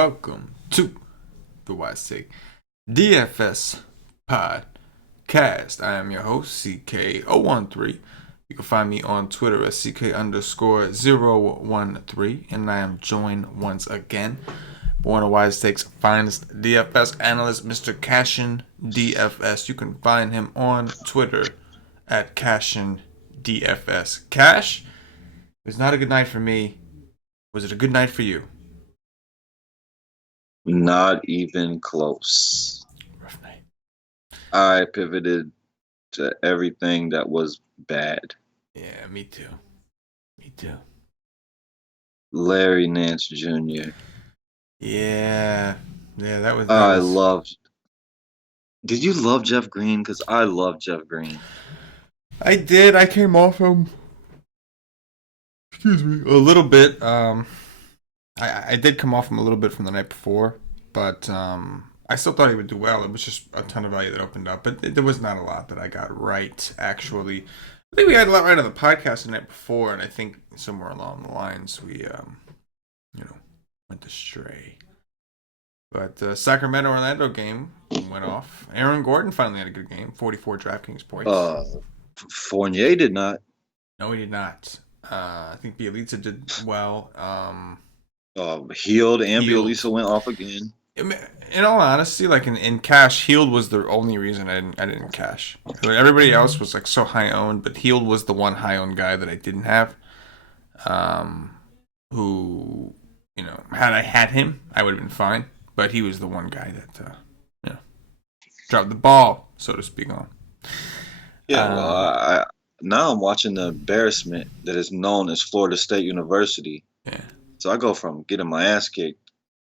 welcome to the Take DFS podcast. I am your host, CK013. You can find me on Twitter at CK_013, and I am joined once again by one of Take's finest DFS analyst, Mr. CashinDFS. You can find him on Twitter at CashinDFS. Cash, it was not a good night for me. Was it a good night for you? Not even close. Rough night. I pivoted to everything that was bad. Yeah, me too. Larry Nance Jr. Yeah, that was. I loved. Did you love Jeff Green? Because I love Jeff Green. I did. I came off him. Excuse me, a little bit. I did come off him a little bit from the night before, but I still thought he would do well. It was just a ton of value that opened up, but there was not a lot that I got right, actually. I think we had a lot right on the podcast the night before, and I think somewhere along the lines we, went astray. But the Sacramento-Orlando game went off. Aaron Gordon finally had a good game, 44 DraftKings points. Fournier did not. No, he did not. I think Bielitsa did well. Healed and Bielitsa went off again. In all honesty, like in cash, Healed was the only reason I didn't cash. Like everybody else was like so high owned, but Healed was the one high owned guy that I didn't have. Who, had I had him, I would have been fine. But he was the one guy that, dropped the ball, so to speak, on. Yeah, now I'm watching the embarrassment that is known as Florida State University. Yeah. So I go from getting my ass kicked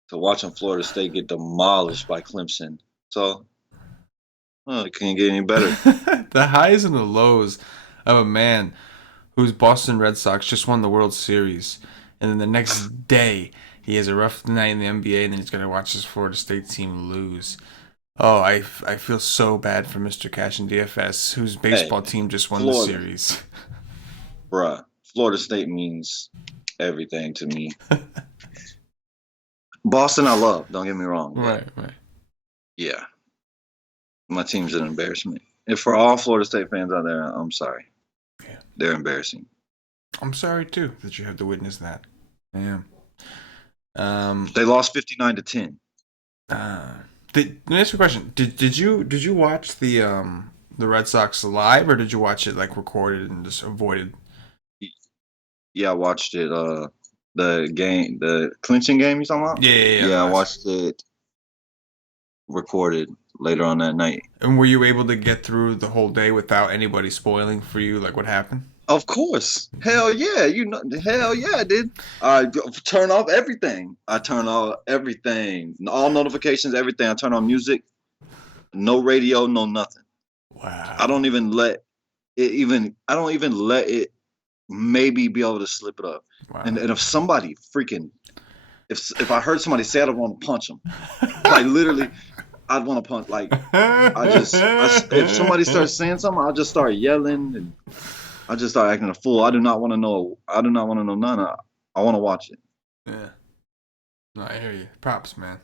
to watching Florida State get demolished by Clemson. So, it can't get any better. The highs and the lows of a man whose Boston Red Sox just won the World Series, and then the next day he has a rough night in the NBA, and then he's got to watch his Florida State team lose. Oh, I feel so bad for Mr. CashinDFS, whose baseball team just won the series. Bruh, Florida State means everything to me. Boston I love, don't get me wrong. Right. Yeah. My team's an embarrassment. And for all Florida State fans out there, I'm sorry. Yeah. They're embarrassing. I'm sorry too that you have to witness that. I am. They lost 59-10. Let me ask you a question. Did you watch the Red Sox live, or did you watch it like recorded and just avoided? Yeah, I watched it. The clinching game you talking about? Yeah. I watched it recorded later on that night. And were you able to get through the whole day without anybody spoiling for you, like what happened? Of course. Hell yeah. Hell yeah, I did. I turn off everything. All notifications, everything. I turn on music. No radio, no nothing. Wow. I don't even let it maybe be able to slip it up. Wow. And if somebody if I heard somebody say it, I'd want to punch them. Like literally, I'd want to punch. Like if somebody starts saying something, I'll just start yelling and I just start acting a fool. I do not want to know none. I want to watch it. Yeah. No, I hear you. Props, man.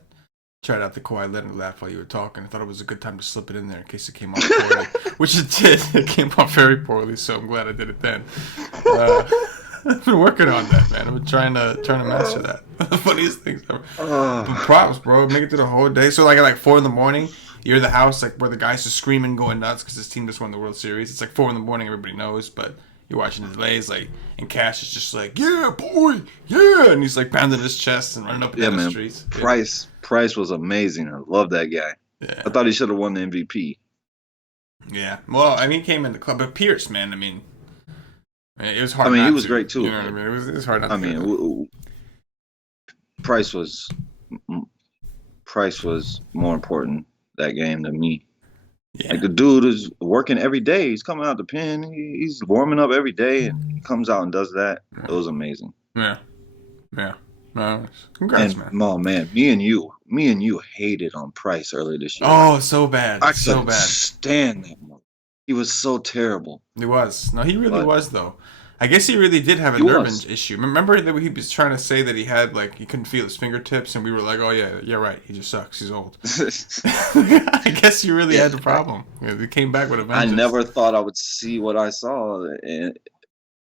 Tried out the Kawhi Leonard laugh while you were talking. I thought it was a good time to slip it in there in case it came off poorly, which it did. It came off very poorly, so I'm glad I did it then. I've been working on that, man. I've been trying to master that. The funniest things ever. But props, bro. Make it through the whole day. So like at 4 a.m, you're at the house like where the guys are screaming, going nuts because his team just won the World Series. It's like 4 a.m. Everybody knows, but you're watching the delays, like, and Cash is just like, yeah, boy, yeah, and he's like pounding his chest and running up and down the streets. Price was amazing. I love that guy. Yeah. I thought he should have won the MVP. Yeah. Well, I mean, he came in the club, but Pierce, man, I mean, it was hard. He was great too. You know what I mean? It was hard not to. Price was more important that game than me. Yeah. Like the dude is working every day. He's coming out the pen. He's warming up every day, and he comes out and does that. Yeah. It was amazing. Yeah. No, congrats, man. No, man, me and you hated on Price earlier this year. Oh, so bad. I couldn't stand that. He was so terrible. He was. No, he really was though. I guess he really did have a He nerve was. issue. Remember that he was trying to say that he had like he couldn't feel his fingertips, and we were like, "Oh yeah, yeah, right. He just sucks. He's old." I guess you really Yeah, had the problem. Yeah, he came back with a I vengeance. never thought I would see what I saw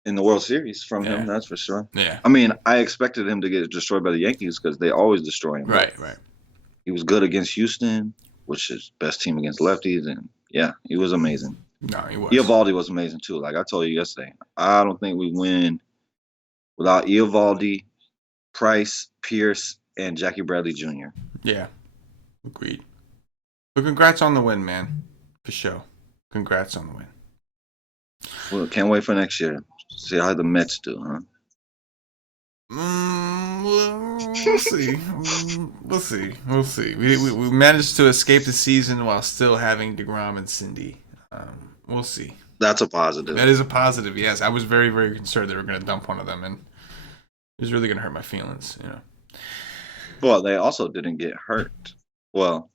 in the World Series from him. Yeah, That's for sure. yeah, I mean, I expected him to get destroyed by the Yankees because they always destroy him. But right, right. he was good against Houston, which is best team against lefties, and yeah, he was amazing. No, he was. Eovaldi was amazing too. Like I told you yesterday, I don't think we win without Eovaldi, Price, Pierce, and Jackie Bradley Jr. Yeah, agreed. But congrats on the win, man. For sure. Congrats on the win. Well, can't wait for next year. See how the Mets do, huh? We'll see. We'll see. We'll see. We managed to escape the season while still having DeGrom and Cindy. We'll see. That's a positive. That is a positive, yes. I was very, very concerned they were going to dump one of them, and it was really going to hurt my feelings, you know. Well, they also didn't get hurt. Well,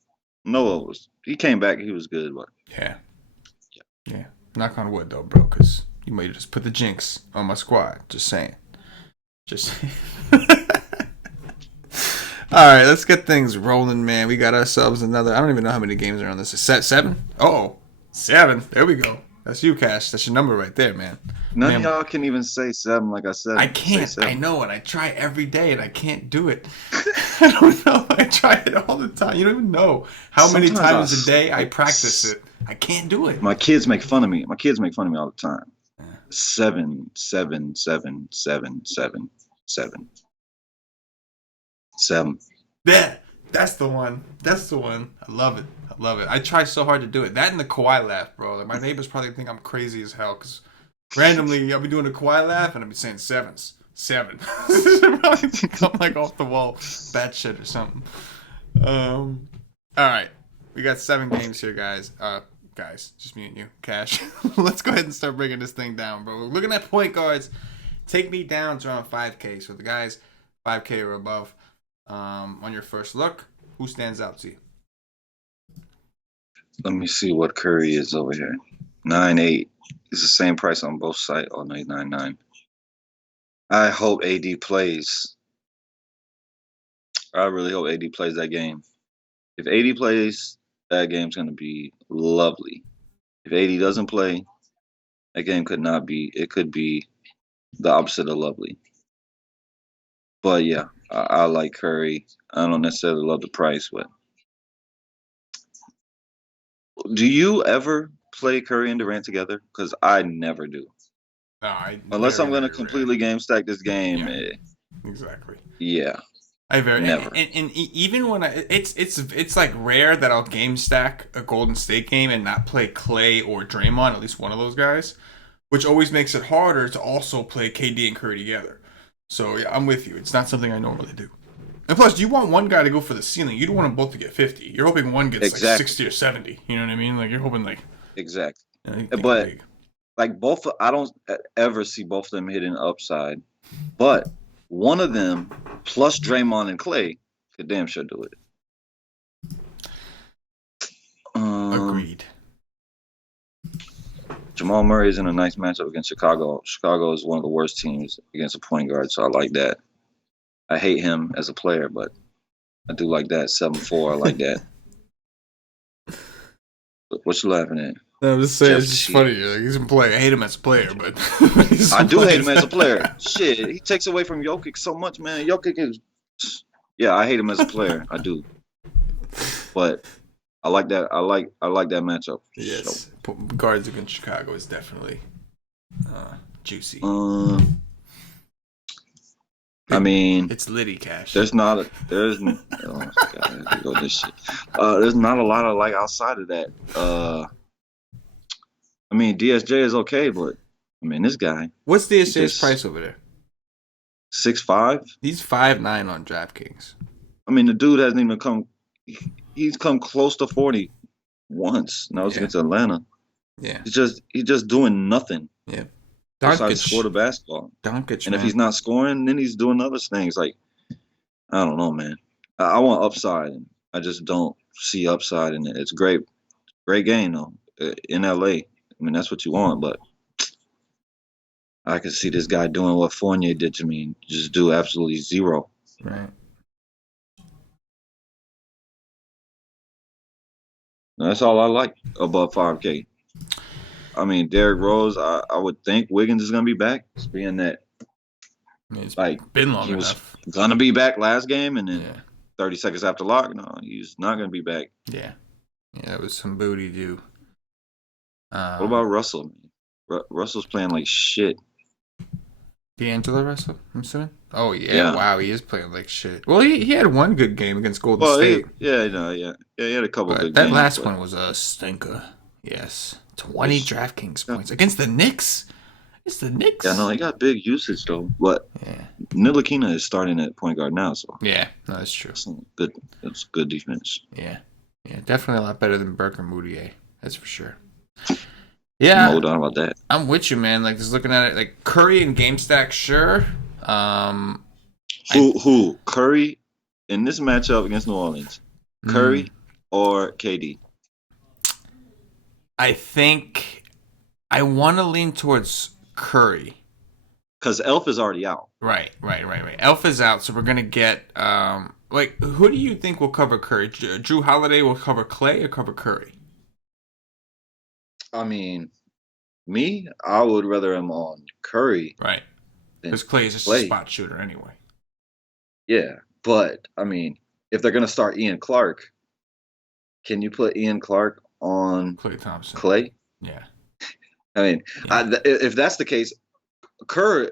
Noah was. He came back. He was good, but Yeah. Knock on wood, though, bro, because you might just put the jinx on my squad. Just saying. Just saying. All right, let's get things rolling, man. We got ourselves another. I don't even know how many games are on this. Is 7? Oh, 7. There we go. That's you, Cash. That's your number right there, man. none Man, of y'all can even say 7. Like I said, I Say can't. 7. I know it. I try every day, and I can't do it. I don't know. I try it all the time. You don't even know how many Sometimes times a day I practice it. I can't do it. My kids make fun of me. My kids make fun of me all the time. 7, 7, 7, 7, 7, 7, 7. Yeah, that's the one. That's the one. I love it. I love it. I try so hard to do it. That and the Kawhi laugh, bro. Like my neighbors probably think I'm crazy as hell because randomly I'll be doing a Kawhi laugh and I'll be saying 7s. 7. They probably think I'm like off the wall, bad shit or something. All right, we got 7 games here, guys. Guys, just me and you, Cash. Let's go ahead and start breaking this thing down, bro. We're looking at point guards. Take me down to around 5K. So the guys 5K or above. On your first look, who stands out to you? Let me see what Curry is over here. 9.8. It's the same price on both sides. Oh, no, 9.9. I hope AD plays. I really hope AD plays that game. If AD plays, that game's going to be lovely. If AD doesn't play, that game could not be. It could be the opposite of lovely. But yeah, I like Curry. I don't necessarily love the price, but do you ever play Curry and Durant together? Because I never do. No, I Unless very, I'm going to very completely game stack this game. Yeah. Exactly. Yeah. I very Never. And even when it's like rare that I'll game stack a Golden State game and not play Clay or Draymond, at least one of those guys, which always makes it harder to also play KD and Curry together. So yeah, I'm with you. It's not something I normally do. And plus, you want one guy to go for the ceiling. You don't want them both to get 50. You're hoping one gets like 60 or 70. You know what I mean? Like you're hoping like. Exactly. But big. Like both, I don't ever see both of them hitting upside. But one of them plus Draymond and Clay could damn sure do it. Agreed. Jamal Murray is in a nice matchup against Chicago. Chicago is one of the worst teams against a point guard, so I like that. I hate him as a player, but I do like that. 7-4, I like that. What you laughing at? No, I'm just saying, it's just funny. Like, he's a player. I hate him as a player, but I do hate him as a player. Shit, he takes away from Jokic so much, man. Jokic is, yeah, I hate him as a player. I do, but I like that. I like that matchup. Yes, so. Guards against Chicago is definitely juicy. I mean, it's Liddy Cash. There's not a there's oh God, go this shit. There's not a lot of like outside of that. I mean, DSJ is okay, but I mean this guy. What's DSJ's price over there? 6'5". He's 5'9" on DraftKings. I mean, the dude hasn't even come. He's come close to 40 once. Now it's against Atlanta. Yeah, he's just doing nothing. Yeah. Besides score the basketball. Doncic, and if he's not scoring, then he's doing other things. Like, I don't know, man. I want upside. I just don't see upside in it. It's great game though in LA. I mean, that's what you want, but I could see this guy doing what Fournier did to me and just do absolutely zero. Right. That's all I like above 5K. I mean, Derrick Rose, I would think Wiggins is going to be back, being that I mean, it's like been long he was enough. going to be back last game, and then Yeah. 30 seconds after lock, no, he's not going to be back. Yeah. Yeah, that was some booty do. What about Russell? Russell's playing like shit. D'Angelo Russell, I'm assuming? Oh, yeah. Yeah. Wow, he is playing like shit. Well, he had one good game against Golden Well, State. he had a couple But good that games. last one was a stinker. Yes. 20 DraftKings points against the Knicks. It's the Knicks. Yeah, no, he got big usage though. But Yeah. Ntilikina is starting at point guard now, so Yeah, no, that's true. It's good defense. Yeah. Yeah, definitely a lot better than Burke or Moutier. That's for sure. Yeah. No doubt about that. I'm with you, man. Like, just looking at it, like Curry and game stack, sure. Who? Curry in this matchup against New Orleans? Curry or KD? I think I want to lean towards Curry. Because Elf is already out. Right. Elf is out, so we're gonna get who do you think will cover Curry? Drew Holiday will cover Clay or cover Curry? I mean, I would rather him on Curry. Right. Because Clay is just a spot shooter anyway. Yeah, but I mean, if they're gonna start Ian Clark, can you put Ian Clark on Clay Thompson? Clay? Yeah. I mean, if that's the case, Kerr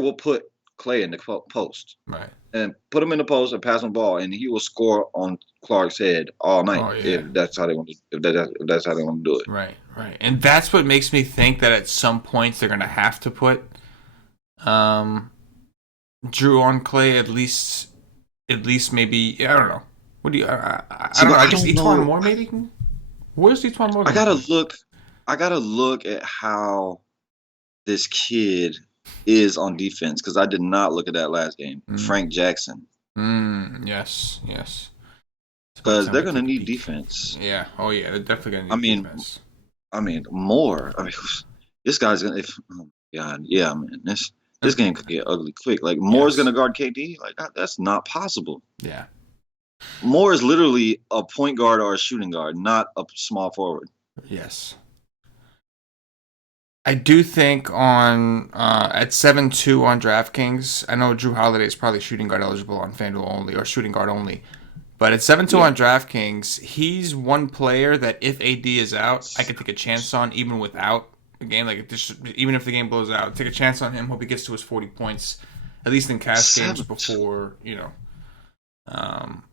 will put Clay in the post, right, and put him in the post and pass him the ball, and he will score on Clark's head all night if that's how they want to. If that's how they want to do it. Right, and that's what makes me think that at some points they're gonna have to put Drew on Clay at least maybe I don't know. What do you? I don't know. I guess Etwan Moore maybe. Where's Etwan Moore? I gotta look at how this kid is on defense because I did not look at that last game. Frank Jackson. Yes. Because they're gonna need defense. Yeah. Oh yeah. They're definitely gonna need defense. I mean, more. I mean, this guy's gonna. Yeah, man. This game could get ugly quick. Like Moore's gonna guard KD. Like that's not possible. Yeah. Moore is literally a point guard or a shooting guard, not a small forward. Yes. I do think on at 7-2 on DraftKings, I know Drew Holiday is probably shooting guard eligible on FanDuel only or shooting guard only. But at 7-2 on DraftKings, he's one player that if AD is out, I could take a chance on even without the game. Like even if the game blows out, take a chance on him. Hope he gets to his 40 points, at least in cash games before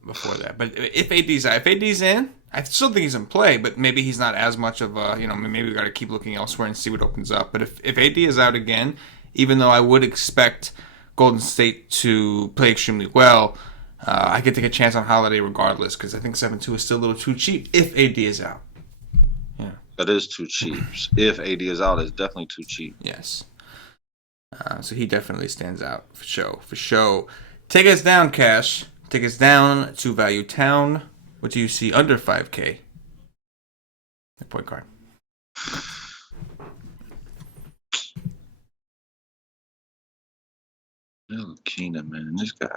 before that. But if AD's in, I still think he's in play, but maybe he's not as much of a, maybe we got to keep looking elsewhere and see what opens up. But if AD is out again, even though I would expect Golden State to play extremely well, I could take a chance on Holiday regardless because I think 7-2 is still a little too cheap if AD is out. Yeah. That is too cheap. If AD is out, it's definitely too cheap. Yes. So he definitely stands out for show. Take us down, Cash. Take us down to Value Town. What do you see under 5K? The point guard. Keenan, man, this guy.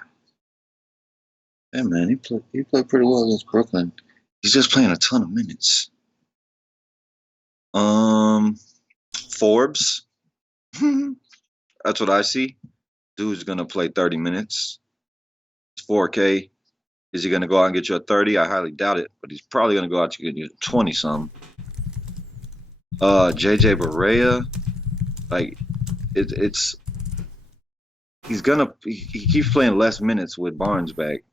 Hey, man, he played pretty well against Brooklyn. He's just playing a ton of minutes. Forbes. That's what I see. Dude's gonna play 30 minutes. It's 4K. Is he gonna go out and get you a 30? I highly doubt it, but he's probably gonna go out to get you 20 some. JJ Barea, like it's he keeps playing less minutes with Barnes back.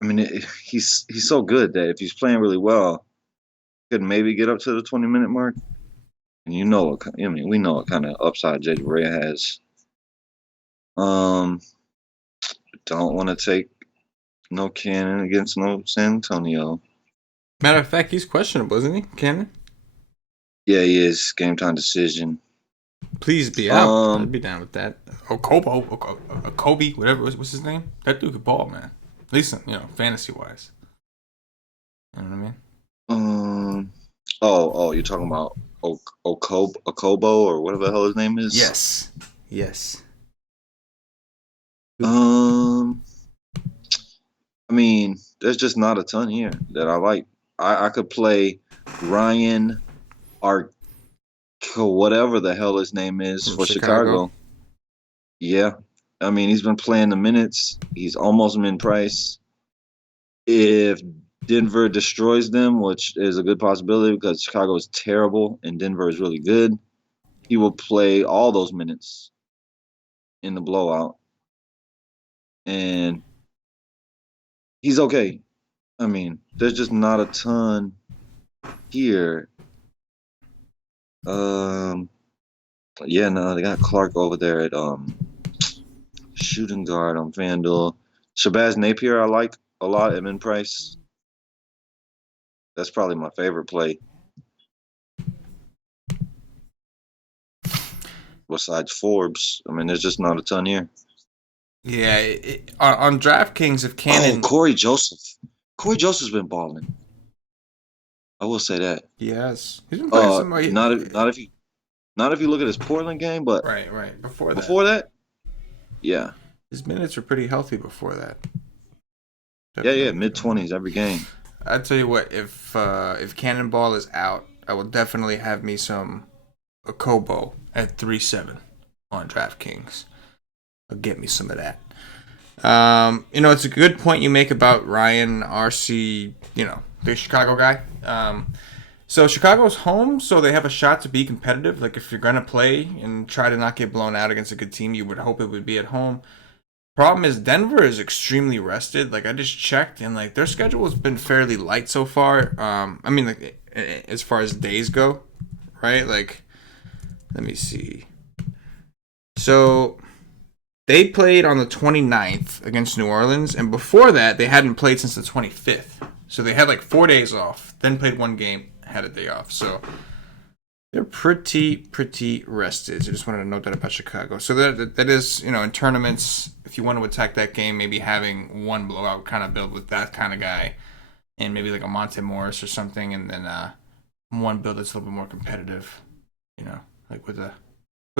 I mean, he's so good that if he's playing really well, he could maybe get up to the 20-minute mark. And we know what kind of upside JJ Barea has. Don't want to take no Cannon against no San Antonio. Matter of fact, he's questionable, isn't he, Cannon? Yeah, he is. Game time decision. Please be out. I'd be down with that. Kobe, whatever. What's his name? That dude could ball, man. At least, fantasy wise. You know what I mean? You're talking about Okobo or whatever the hell his name is. Yes. Yes. Um, I mean, there's just not a ton here that I like. I could play Ryan Ark, whatever the hell his name is From for Chicago. Chicago. Yeah, I mean he's been playing the minutes. He's almost min price. If Denver destroys them, which is a good possibility because Chicago is terrible and Denver is really good, he will play all those minutes in the blowout, and he's okay. I mean, there's just not a ton here. Um, yeah, no, they got Clark over there at shooting guard on FanDuel. Shabazz Napier, I like a lot at min price. That's probably my favorite play besides Forbes. I mean, there's just not a ton here. Yeah. On DraftKings, if Oh, Cannon. Corey Joseph. Corey Joseph's been balling. I will say that. Yes. He's been playing some. Not if you look at his Portland game, but Right. Right. Before that, before that, yeah, his minutes were pretty healthy before that. yeah, Definitely. mid-20s every game. I tell you what, if Cannonball is out, I will definitely have me some Akobo at 3-7 on DraftKings. I'll get me some of that. It's a good point you make about Ryan RC, the Chicago guy. So Chicago's home, so they have a shot to be competitive. Like if you're gonna play and try to not get blown out against a good team, you would hope it would be at home. Problem is Denver is extremely rested. Like I just checked and like their schedule has been fairly light so far. I mean like as far as days go, right? Like let me see. So they played on the 29th against New Orleans, and before that they hadn't played since the 25th. So they had like 4 days off, then played one game, had a day off. So they're pretty rested. So just wanted to note that about Chicago. So that is, in tournaments, if you want to attack that game, maybe having one blowout kind of build with that kind of guy, and maybe like a Monte Morris or something, and then one build that's a little bit more competitive. Like with a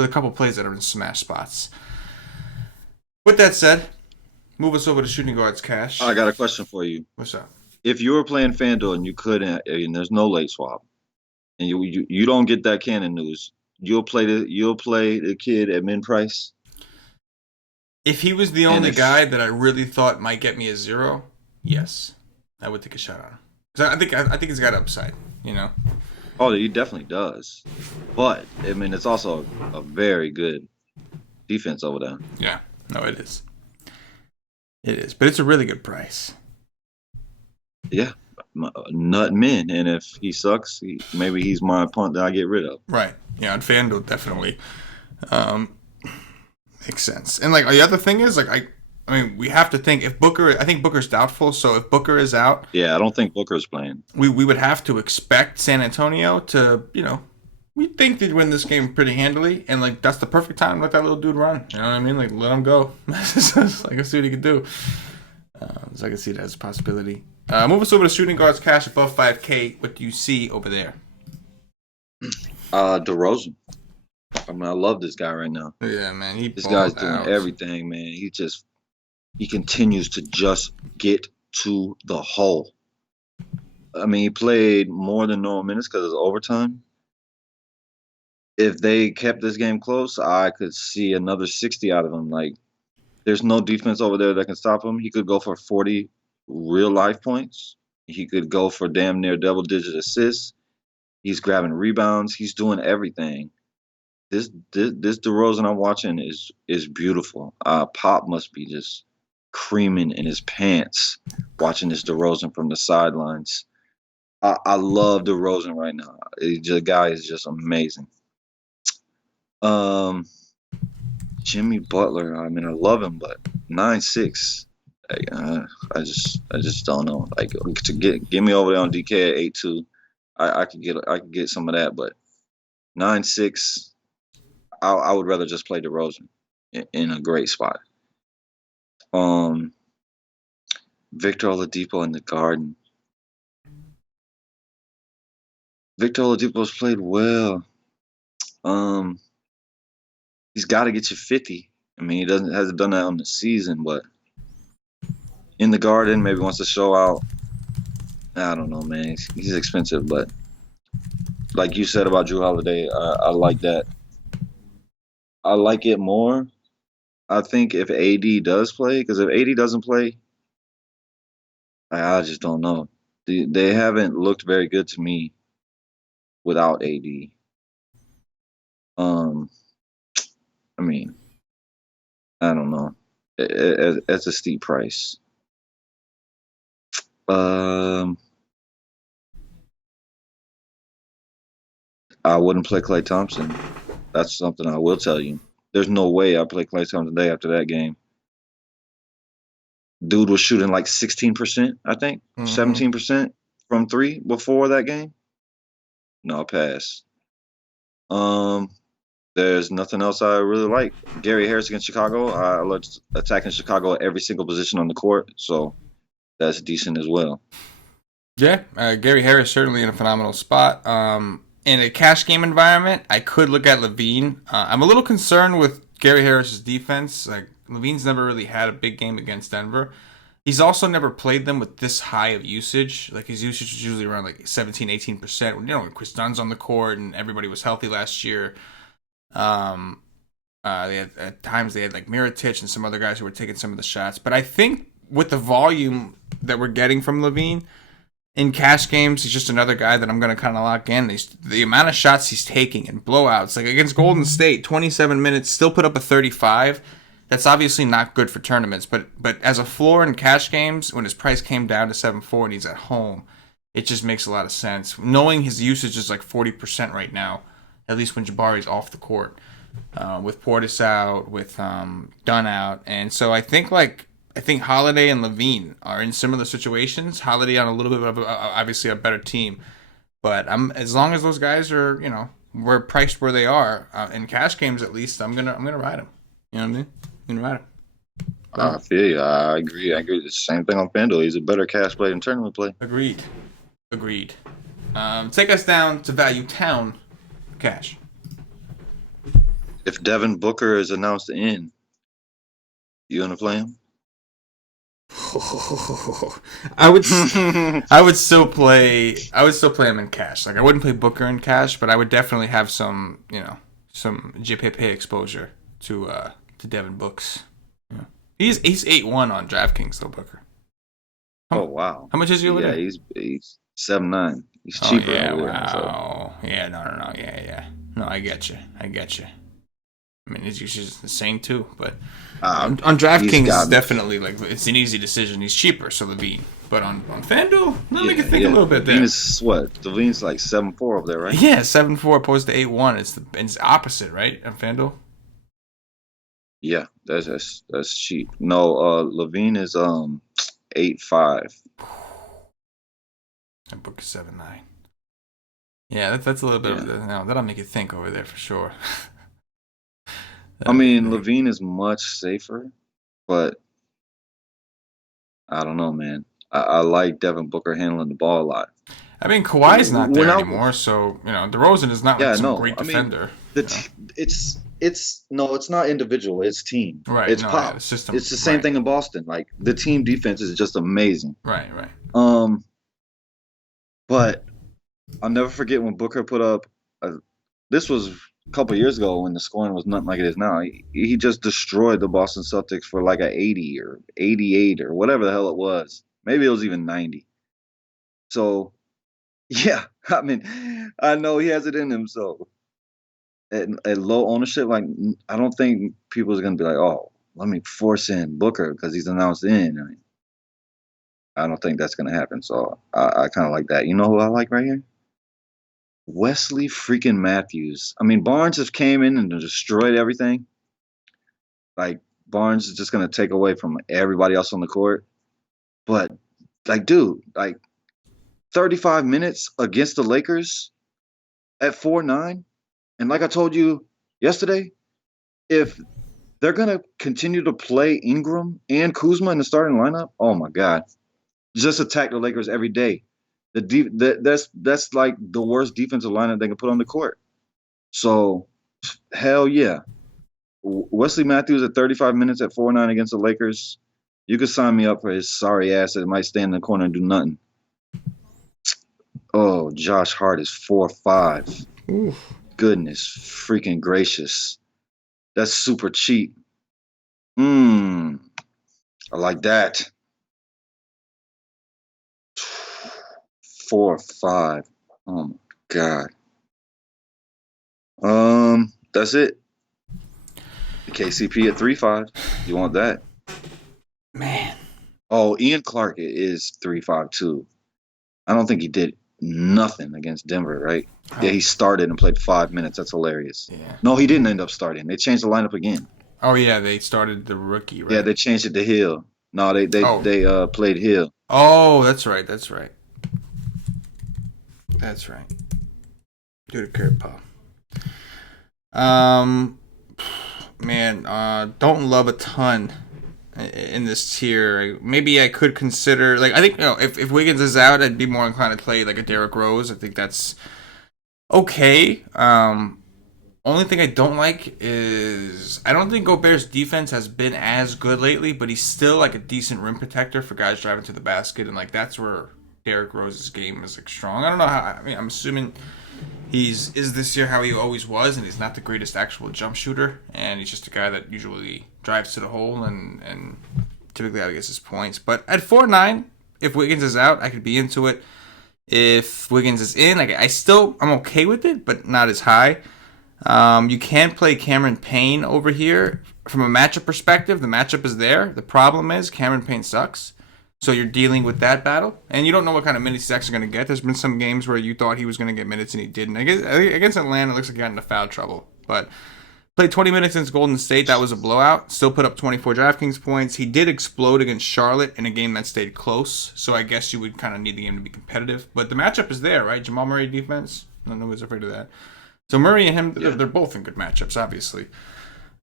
couple plays that are in smash spots. With that said, move us over to shooting guards cash. I got a question for you. What's up? If you were playing FanDuel and you couldn't, and there's no late swap, and you don't get that Cannon news, you'll play the kid at min price. If he was the And only if guy that I really thought might get me a 0, yes, I would take a shot on him. Because I think he's got upside. oh, he definitely does, but I mean it's also a very good defense over there. Yeah. No, it is. It is, but it's a really good price. Yeah, nut min, and if he sucks, maybe he's my punt that I get rid of. Right. Yeah, on FanDuel definitely um, makes sense. And like the other thing is like I mean we have to think if Booker. I think Booker's doubtful. So if Booker is out, Yeah, I don't think Booker's playing. we would have to expect San Antonio to we think they'd win this game pretty handily, and like that's the perfect time to let that little dude run. You know what I mean? Like let him go. So, like I see what he can do. So I can see that as a possibility. Move us over to shooting guards cash above 5K. What do you see over there? DeRozan. I mean, I love this guy right now. Yeah, man, he This guy's balled doing out. everything, man. He continues to just get to the hole. I mean, he played more than normal minutes because it's overtime. If they kept this game close, I could see another 60 out of him. Like, there's no defense over there that can stop him. He could go for 40 real life points. He could go for damn near double digit assists. He's grabbing rebounds. He's doing everything. This DeRozan I'm watching is beautiful. Pop must be just creaming in his pants watching this DeRozan from the sidelines. I love DeRozan right now. The guy is just amazing. Um, Jimmy Butler. I mean, I love him, but 9'6". I just don't know. Like to get me over there on DK at 8'2". I could get some of that, but 9'6". I would rather just play DeRozan in a great spot. Victor Oladipo in the Garden. Victor Oladipo's played well. Um, he's got to get you 50. I mean, he hasn't done that on the season, but in the Garden, maybe wants to show out. I don't know, man. He's expensive, but like you said about Drew Holiday, I like that. I like it more. I think if AD does play, because if AD doesn't play, I just don't know. They haven't looked very good to me without AD. Um, I mean, I don't know. It's a steep price. Um, I wouldn't play Klay Thompson. That's something I will tell you. There's no way I play Klay Thompson today after that game. Dude was shooting like 16%, I think, 17% from three before that game. No, pass. Um, there's nothing else I really like. Gary Harris against Chicago. I like attacking Chicago at every single position on the court, so that's decent as well. Yeah, Gary Harris certainly in a phenomenal spot. In a cash game environment, I could look at Levine. I'm a little concerned with Gary Harris's defense. Like Levine's never really had a big game against Denver. He's also never played them with this high of usage. Like his usage is usually around like 17, 18%. When when Chris Dunn's on the court and everybody was healthy last year. Um, they had at times they had like Mirotic and some other guys who were taking some of the shots. But I think with the volume that we're getting from Levine in cash games, he's just another guy that I'm going to kind of lock in. The amount of shots he's taking and blowouts, like against Golden State, 27 minutes, still put up a 35. That's obviously not good for tournaments, but as a floor in cash games, when his price came down to 7.4 and he's at home, it just makes a lot of sense. Knowing his usage is like 40% right now, at least when Jabari's off the court, with Portis out, with Dunn out, and so I think Holiday and Levine are in similar situations. Holiday on a little bit of obviously a better team, but as long as those guys are we're priced where they are in cash games at least, I'm gonna ride them. You know what I mean? I'm gonna ride them. I feel you. I agree. I agree. The same thing on FanDuel. He's a better cash play than tournament play. Agreed. Take us down to Value Town cash. If Devin Booker is announced in, you gonna play him? I would still play him in cash. Like I wouldn't play Booker in cash, but I would definitely have some JPP exposure to Devin Books. Yeah. He's 8-1 on DraftKings though, Booker. Oh wow. How much is he over there? Yeah, he's 7.9. He's cheaper. Yeah, over wow. There, so. Yeah, no. Yeah. No, I get you. I mean, his usage is insane too, but on DraftKings, it's definitely like it's an easy decision. He's cheaper, so Levine. But on FanDuel, let me think a little bit there. Levine's what? Levine's like 7.4 over there, right? Yeah, 7.4 opposed to 8.1. It's opposite, right? On FanDuel. Yeah, that's cheap. No, Levine is 8.5. And Book is 7.9. Yeah, that's a little bit of that'll make you think over there for sure. I mean, Levine is much safer, but I don't know, man. I like Devin Booker handling the ball a lot. I mean, Kawhi's not there anymore, so DeRozan is not some great defender. It's not individual. It's team. Right. It's pop. It's system. It's the same thing in Boston. Like the team defense is just amazing. Right. But I'll never forget when Booker put up. This was a couple years ago when the scoring was nothing like it is now. He just destroyed the Boston Celtics for like a 80 or 88 or whatever the hell it was. Maybe it was even 90. So, yeah, I mean, I know he has it in him. So, at low ownership, like I don't think people are gonna be like, oh, let me force in Booker because he's announced in. I mean, I don't think that's gonna happen. So I kind of like that. You know who I like right here? Wesley freaking Matthews. I mean, Barnes just came in and destroyed everything. Like Barnes is just gonna take away from everybody else on the court. But like, dude, like 35 minutes against the Lakers at 4-9. And like I told you yesterday, if they're going to continue to play Ingram and Kuzma in the starting lineup, oh my God, just attack the Lakers every day. That's like the worst defensive lineup they can put on the court. So, hell yeah. Wesley Matthews at 35 minutes at 4-9 against the Lakers. You could sign me up for his sorry ass that might stand in the corner and do nothing. Oh, Josh Hart is 4-5. Goodness freaking gracious. That's super cheap. I like that. 4-5. Oh my God. That's it. The KCP at 3-5. You want that? Man. Oh, Ian Clark is 3-5 too. I don't think he did nothing against Denver, right? Yeah, he started and played 5 minutes. That's hilarious. Yeah. No, he didn't end up starting. They changed the lineup again. Oh yeah, they started the rookie, right? Yeah, they changed it to Hill. No, they played Hill. Oh, that's right. That's right. Do the curve pop. Man, don't love a ton in this tier. Maybe I could consider, like, I think, if Wiggins is out, I'd be more inclined to play like a Derrick Rose. I think that's okay. Only thing I don't like is I don't think Gobert's defense has been as good lately, but he's still like a decent rim protector for guys driving to the basket, and like that's where Derrick Rose's game is like strong. I don't know how. I mean, I'm assuming is this year how he always was, and he's not the greatest actual jump shooter, and he's just a guy that usually drives to the hole and typically out gets his points. But at 4-9, if Wiggins is out, I could be into it. If Wiggins is in, like I'm okay with it, but not as high. You can play Cameron Payne over here. From a matchup perspective, the matchup is there. The problem is Cameron Payne sucks. So you're dealing with that battle. And you don't know what kind of minutes he's actually going to get. There's been some games where you thought he was going to get minutes and he didn't. I guess against Atlanta, it looks like he got into foul trouble. But played 20 minutes against Golden State. That was a blowout. Still put up 24 DraftKings points. He did explode against Charlotte in a game that stayed close. So I guess you would kind of need the game to be competitive. But the matchup is there, right? Jamal Murray defense. No one's afraid of that. So Murray and him, they're both in good matchups, obviously.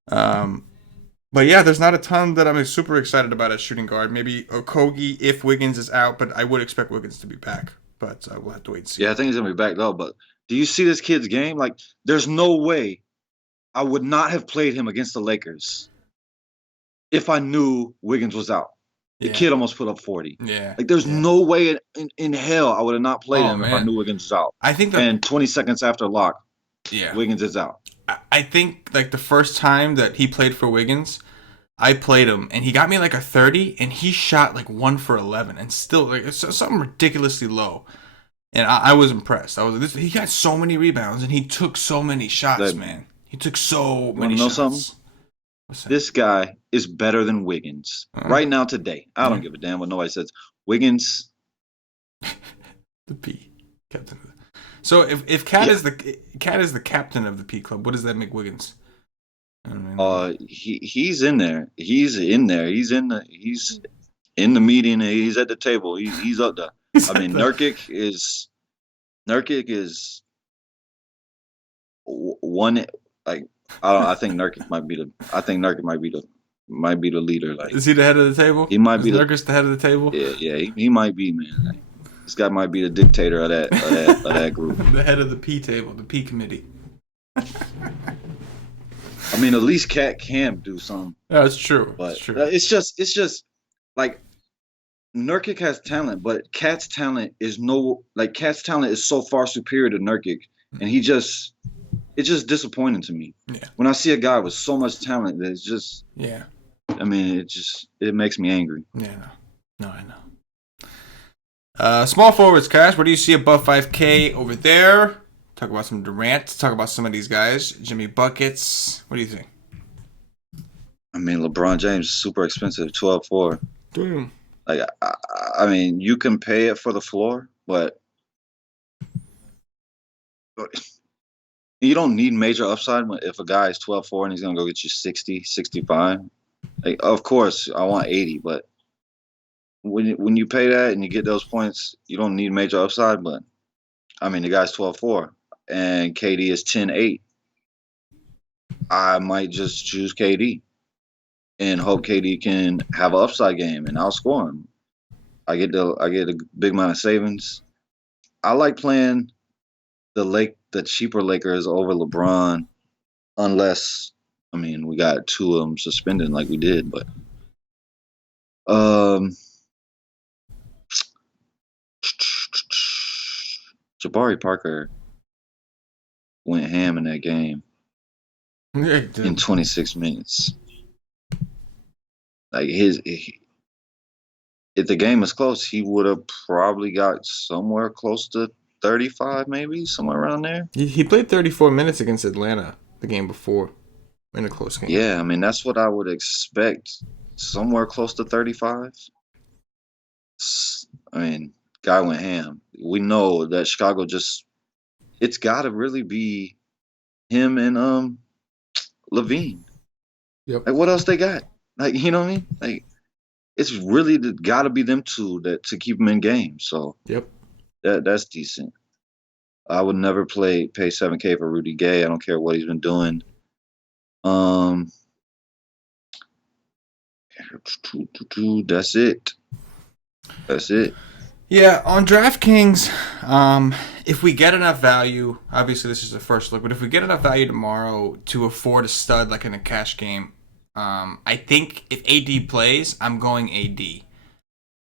But yeah, there's not a ton that I'm super excited about at shooting guard. Maybe Okogie if Wiggins is out, but I would expect Wiggins to be back. But we'll have to wait and see. Yeah, I think he's going to be back though. But do you see this kid's game? Like, there's no way I would not have played him against the Lakers if I knew Wiggins was out. The kid almost put up 40. Yeah. Like, there's no way in hell I would have not played him if I knew Wiggins was out. I think and 20 seconds after lock, Wiggins is out. I think like the first time that he played for Wiggins, I played him and he got me like a 30 and he shot like 1 for 11 and still like it's something ridiculously low. And I was impressed. He got so many rebounds and he took so many shots, man. He took so many shots. Something? This guy is better than Wiggins right now today. I don't give a damn what nobody says. Wiggins, the P captain. So if Cat is the captain of the P club, what does that make Wiggins? He's in there. He's in there. He's in the meeting. He's at the table. He's up there. Nurkic is one. Like I think Nurkic might be the leader. Like, is he the head of the table? He might be Nurkic the head of the table. Yeah, he might be, man. Like, this guy might be the dictator of that group. The head of the P table, the P committee. I mean, at least Cat can do something. Yeah, it's true. But it's just like Nurkic has talent, but Cat's talent is so far superior to Nurkic, and it's just disappointing to me. Yeah. When I see a guy with so much talent, that it's just I mean, it makes me angry. Yeah, no, I know. Small forwards, Cash. Where do you see above 5K over there? Talk about some Durant. Talk about some of these guys. Jimmy Buckets. What do you think? I mean, LeBron James is super expensive, 12-4. Damn. Like, I mean, you can pay it for the floor, but you don't need major upside if a guy is 12-4 and he's going to go get you 60, 65. Like, of course, I want 80, but when you pay that and you get those points, you don't need major upside. But I mean, the guy's 12-4 and KD is 10-8. I might just choose KD and hope KD can have an upside game and outscore him. I get a big amount of savings. I like playing the cheaper Lakers over LeBron, unless we got two of them suspended like we did, but um, Jabari Parker went ham in that game Yeah, in 26 minutes. Like if the game was close, he would have probably got somewhere close to 35, maybe somewhere around there. he played 34 minutes against Atlanta the game before in a close game. Yeah, that's what I would expect. Somewhere close to 35. Guy went ham. We know that Chicago it's got to really be him and Levine. Yep. Like, what else they got? Like, you know what I mean? Like, it's really got to be them two to keep them in games. So Yep. that's decent. I would never pay $7K for Rudy Gay. I don't care what he's been doing. That's it. That's it. Yeah, on DraftKings, if we get enough value, obviously this is the first look, but if we get enough value tomorrow to afford a stud like in a cash game, I think if AD plays, I'm going AD.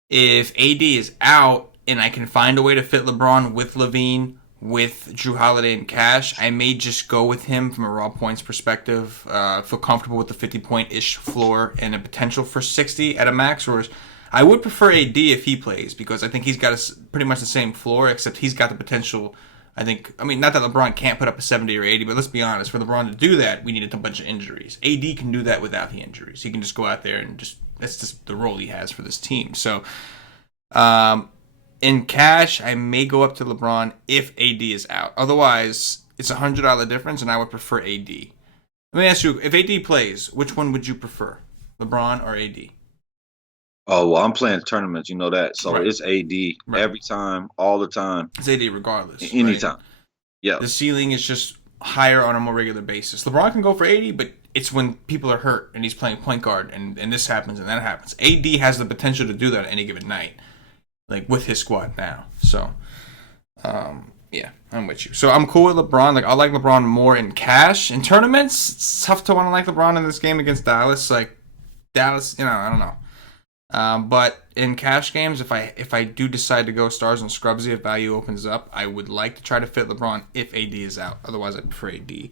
If AD is out and I can find a way to fit LeBron with Levine, with Drew Holiday and Cash, I may just go with him from a raw points perspective. Feel comfortable with the 50-point-ish floor and a potential for 60 at a max. Whereas I would prefer AD if he plays because I think he's got pretty much the same floor, except he's got the potential. Not that LeBron can't put up a 70 or 80, but let's be honest. For LeBron to do that, we needed a bunch of injuries. AD can do that without the injuries. He can just go out there and that's just the role he has for this team. So, in cash, I may go up to LeBron if AD is out. Otherwise, it's $100 difference, and I would prefer AD. Let me ask you, if AD plays, which one would you prefer, LeBron or AD? Oh, well, I'm playing tournaments, you know that. So Right. It's AD every time, all the time. It's AD regardless. Anytime. Right? Yeah. The ceiling is just higher on a more regular basis. LeBron can go for 80, but it's when people are hurt and he's playing point guard and this happens and that happens. AD has the potential to do that any given night, like with his squad now. So, yeah, I'm with you. So I'm cool with LeBron. Like I like LeBron more in cash. In tournaments, it's tough to want to like LeBron in this game against Dallas. Like Dallas, I don't know. But in cash games, if I do decide to go stars and scrubsy, if value opens up, I would like to try to fit LeBron if AD is out. Otherwise, I prefer AD.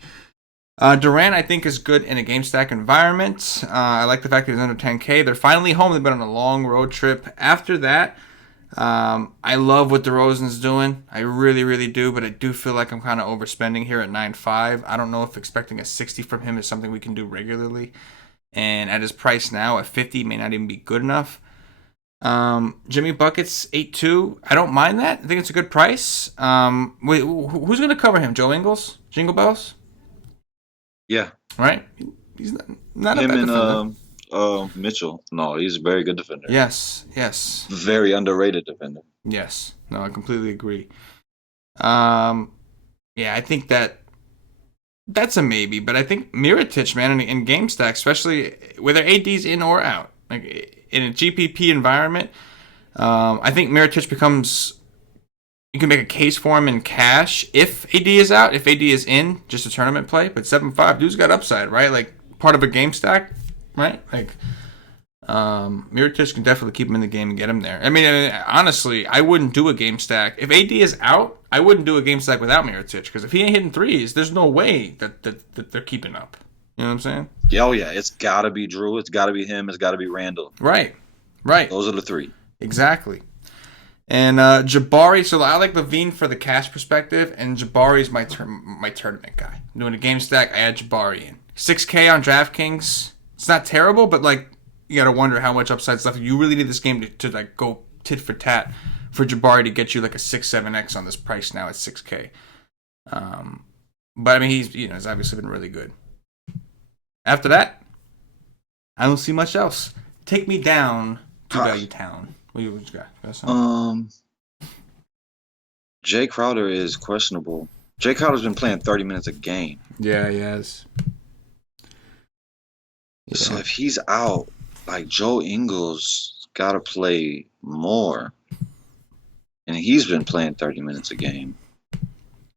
Durant, I think, is good in a game stack environment. I like the fact that he's under 10K. They're finally home. They've been on a long road trip. After that, I love what DeRozan's doing. I really, really do. But I do feel like I'm kind of overspending here at 9.5. I don't know if expecting a 60 from him is something we can do regularly. And at his price now, at 50, may not even be good enough. Jimmy Buckets, 8.2. I don't mind that. I think it's a good price. Wait, who's going to cover him? Joe Ingles? Jingle Bells? Yeah. Right? He's not him a bad defender. And Mitchell. No, he's a very good defender. Yes. Very underrated defender. Yes. No, I completely agree. Yeah, I think that's a maybe, but I think Mirotic, man, in game stack, especially whether AD's in or out, like in a GPP environment, I think Mirotic becomes. You can make a case for him in cash if AD is out. If AD is in, just a tournament play. But 7.5, dude's got upside, right? Like part of a game stack, right? Like Mirotic can definitely keep him in the game and get him there. Honestly, I wouldn't do a game stack if AD is out. I wouldn't do a game stack without Mirotic because if he ain't hitting threes, there's no way that they're keeping up. You know what I'm saying? Yeah, oh yeah, it's got to be Drew. It's got to be him. It's got to be Randall. Right. Those are the three. Exactly. And Jabari, so I like Levine for the cash perspective, and Jabari's my tournament guy. I'm doing a game stack, I add Jabari in. 6K on DraftKings. It's not terrible, but like you got to wonder how much upside stuff. You really need this game to like go tit for tat for Jabari to get you like a 6-7x on this price now at 6K. But he's he's obviously been really good. After that, I don't see much else. Take me down to Value Town. What you got? Jay Crowder is questionable. Jay Crowder's been playing 30 minutes a game. Yeah, he has. Yeah. So if he's out, like Joe Ingles got to play more. And and he's been playing 30 minutes a game.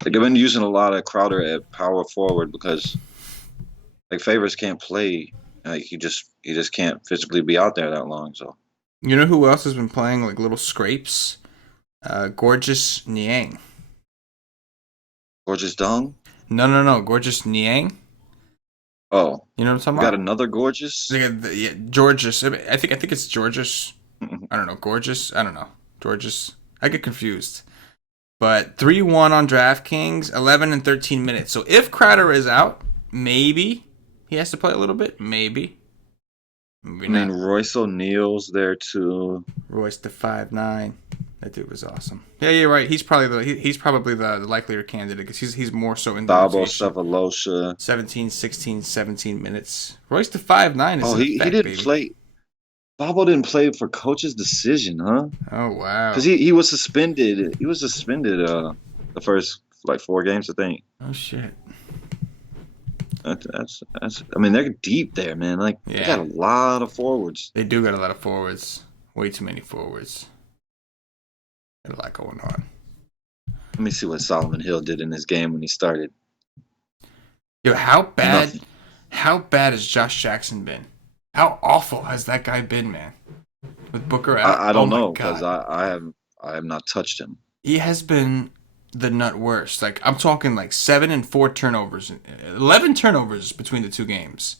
Like, they've been using a lot of Crowder at power forward because like Favors can't play. Like he just can't physically be out there that long. So You know who else has been playing like little scrapes? Gorgeous Niang. Gorgeous Dung. No. Gorgeous Niang. Oh, You know what I'm we talking got about? another Gorgeous. Yeah, Georges. I think it's Georges. I don't know. Gorgeous. I don't know. Georges. I get confused. But 3-1 on DraftKings, 11 and 13 minutes. So if Crowder is out, maybe he has to play a little bit. Maybe. Maybe I mean, not. Royce O'Neal's there too. Royce to 5'9". That dude was awesome. Yeah, you're right. He's probably the likelier candidate because he's more so in the Thabo rotation. Sefolosha. 17, 16, 17 minutes. Royce to 5'9" is Oh, in he effect, didn't baby. play. Thabo didn't play for coach's decision, huh? Oh wow. Because he was suspended. He was suspended the first like 4 games, I think. Oh shit. That's. I mean, they're deep there, man. Like they got a lot of forwards. They do got a lot of forwards. Way too many forwards. Got a lot going on. Let me see what Solomon Hill did in this game when he started. Yo, how bad? Nothing. How bad has Josh Jackson been? How awful has that guy been, man? With Booker out, I don't oh know my God. because I have not touched him. He has been the nut worst. Like I'm talking like 7 and 4 turnovers, 11 turnovers between the 2 games.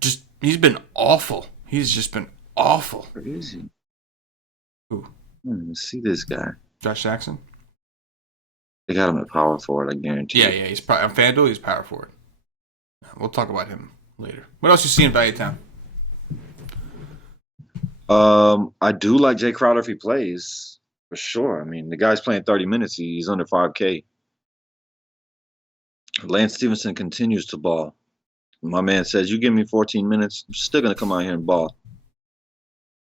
Just he's been awful. He's just been awful. Crazy. Who? Let's see this guy. Josh Jackson? They got him at power forward, I guarantee. Yeah. He's probably on FanDuel. He's power forward. We'll talk about him later. What else you see in Value Town? I do like Jay Crowder if he plays for sure. I mean, the guy's playing 30 minutes. He's under 5K. Lance Stevenson continues to ball. My man says, "You give me 14 minutes, I'm still gonna come out here and ball."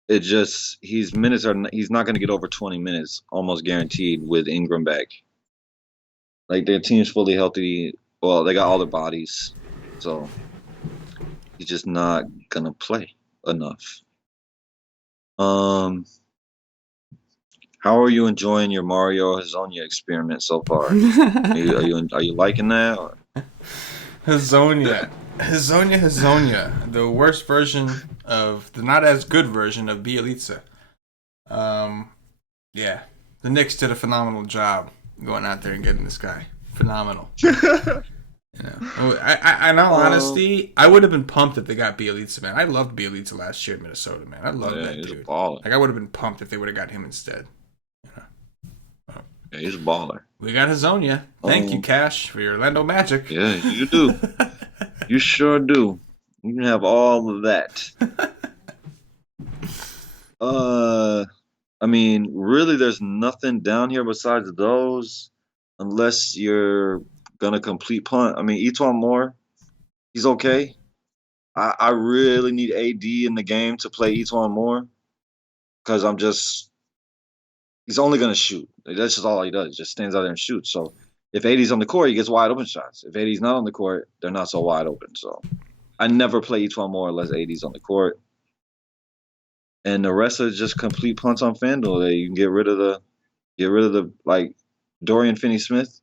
It just he's not going to get over 20 minutes, almost guaranteed with Ingram back. Like their team's fully healthy. Well, they got all their bodies, so he's just not gonna play enough. How are you enjoying your Mario Hazonia experiment so far? Are you liking that? Or? Hazonia. The worst version of the not as good version of Bielitsa. Yeah. The Knicks did a phenomenal job going out there and getting this guy. Phenomenal. I know, honesty, I would have been pumped if they got Bielitsa, man. I loved Bielitsa last year in Minnesota, man. I loved that he's dude. a baller. Like I would have been pumped if they would have got him instead. Yeah, he's a baller. We got Hazonia. Thank you, Cash, for your Orlando Magic. Yeah, you do. You sure do. You can have all of that. I mean, really, there's nothing down here besides those, unless you're gonna complete punt. I mean, Etwan Moore, he's okay. I really need AD in the game to play Etwan Moore because he's only gonna shoot. That's just all he does. Just stands out there and shoots. So if AD's on the court, he gets wide open shots. If AD's not on the court, they're not so wide open. So I never play Etwan Moore unless AD's on the court. And the rest are just complete punts on FanDuel. You can get rid of the like Dorian Finney-Smith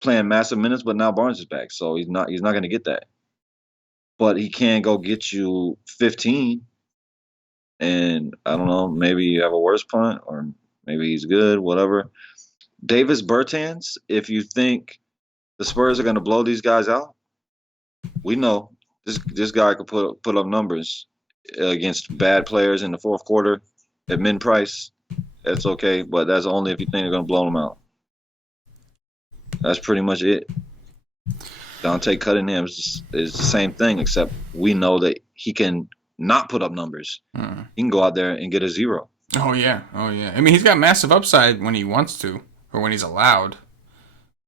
playing massive minutes, but now Barnes is back, so he's not going to get that. But he can go get you 15, and I don't know, maybe you have a worse punt, or maybe he's good, whatever. Davis Bertans, if you think the Spurs are going to blow these guys out, we know this guy could put up numbers against bad players in the fourth quarter at min price. That's okay, but that's only if you think they're going to blow them out. That's pretty much it. Dante Cunningham is the same thing, except we know that he can not put up numbers. He can go out there and get a 0. Oh yeah. I mean, he's got massive upside when he wants to, or when he's allowed,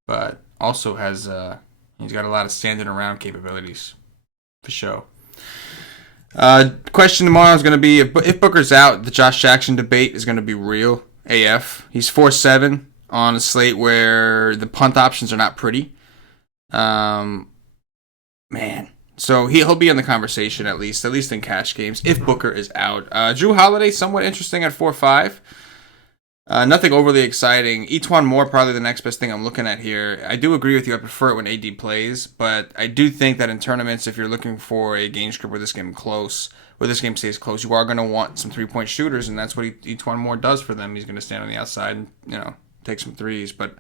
but also he's got a lot of standing around capabilities, for sure. Question tomorrow is going to be if Booker's out, the Josh Jackson debate is going to be real AF. He's 4-7 on a slate where the punt options are not pretty. Man, so he'll be in the conversation at least in cash games if Booker is out. Drew Holiday somewhat interesting at 4-5. Nothing overly exciting. Etwan Moore, probably the next best thing I'm looking at here. I do agree with you. I prefer it when AD plays, but I do think that in tournaments, if you're looking for a game script where this game stays close, you are going to want some 3-point shooters, and that's what Etwan Moore does for them. He's going to stand on the outside and take some threes. But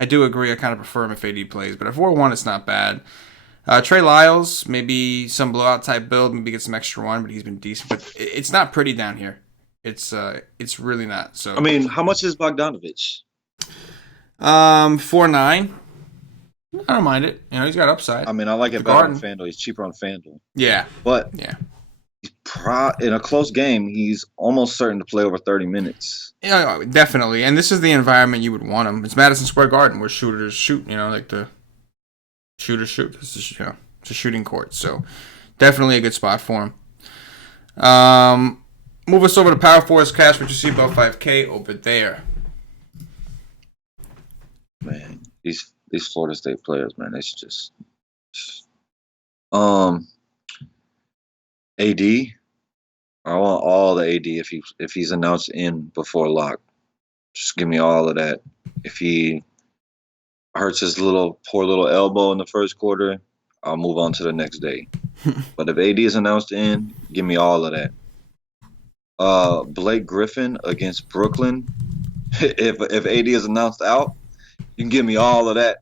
I do agree. I kind of prefer him if AD plays, but at 4-1, it's not bad. Trey Lyles, maybe some blowout type build, maybe get some extra one, but he's been decent. But it's not pretty down here. It's really not. So I mean, how much is Bogdanovich? 4.9. I don't mind it. He's got upside. I mean, I like it better on FanDuel. He's cheaper on FanDuel. Yeah, but yeah, in a close game, he's almost certain to play over 30 minutes. Yeah, definitely. And this is the environment you would want him. It's Madison Square Garden where shooters shoot. Like the shooters shoot. This is it's a shooting court. So definitely a good spot for him. Move us over to Power Force Cash, what you see about 5K over there. Man, these Florida State players, man, it's just AD. I want all the AD if he's announced in before lock. Just give me all of that. If he hurts his poor little elbow in the first quarter, I'll move on to the next day. But if AD is announced in, give me all of that. Blake Griffin against Brooklyn. If AD is announced out, you can give me all of that.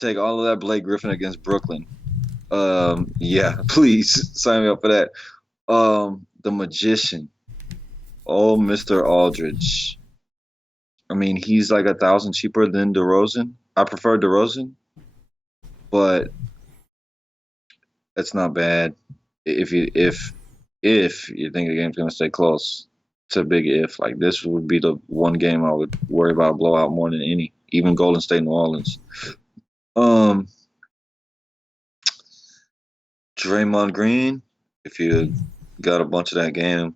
Take all of that Blake Griffin against Brooklyn. Yeah, please sign me up for that. The Magician. Oh, Mr. Aldridge. I mean, he's like 1,000 cheaper than DeRozan. I prefer DeRozan, but it's not bad. If you think the game's gonna stay close, it's a big if. Like, this would be the one game I would worry about blowout more than any, even Golden State, New Orleans. Draymond Green, if you got a bunch of that game,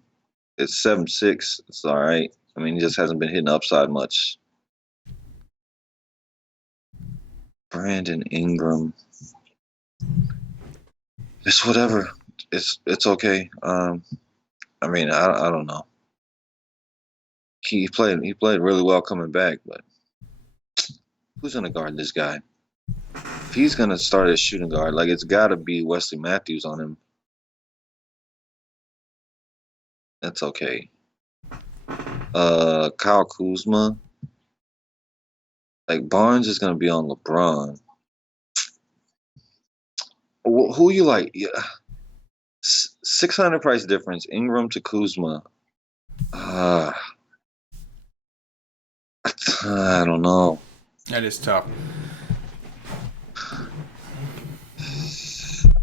it's 7-6. It's all right. I mean, he just hasn't been hitting upside much. Brandon Ingram. It's whatever. It's okay. I mean, I don't know. He played really well coming back, but who's gonna guard this guy? If he's gonna start as shooting guard, like, it's gotta be Wesley Matthews on him. That's okay. Kyle Kuzma. Like, Barnes is gonna be on LeBron. Who you like? Yeah. 600 price difference, Ingram to Kuzma. I don't know. That is tough.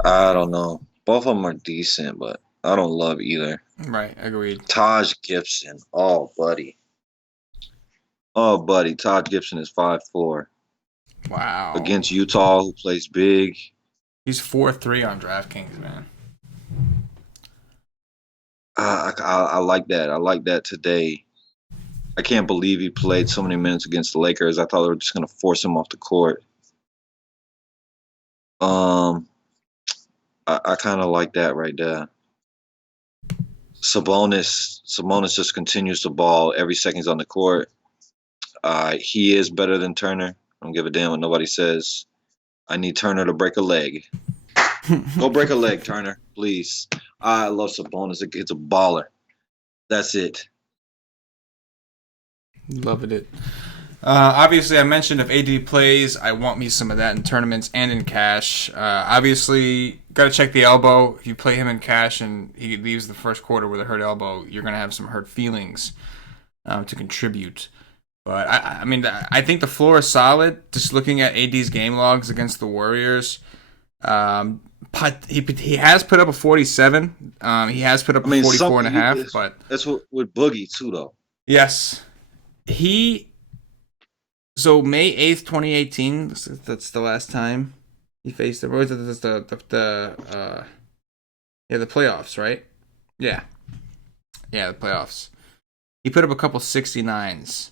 I don't know. Both of them are decent, but I don't love either. Right, agreed. Taj Gibson. Oh, buddy. Taj Gibson is 5'4". Wow. Against Utah, who plays big. He's 4-3 on DraftKings, man. I like that. I like that today. I can't believe he played so many minutes against the Lakers. I thought they were just going to force him off the court. I kind of like that right there. Sabonis just continues to ball every second he's on the court. He is better than Turner. I don't give a damn what nobody says. I need Turner to break a leg. Go break a leg, Turner, please. I love Sabonis. It's a baller. That's it. Loving it. Obviously, I mentioned if AD plays, I want me some of that in tournaments and in cash. Obviously, got to check the elbow. If you play him in cash and he leaves the first quarter with a hurt elbow, you're going to have some hurt feelings to contribute. But, I mean, I think the floor is solid. Just looking at AD's game logs against the Warriors, he has put up a 47. He has put up a 44 and a half. But that's what with Boogie, too, though. Yes. So May 8th, 2018, that's the last time he faced the playoffs, right? Yeah, the playoffs. He put up a couple 69s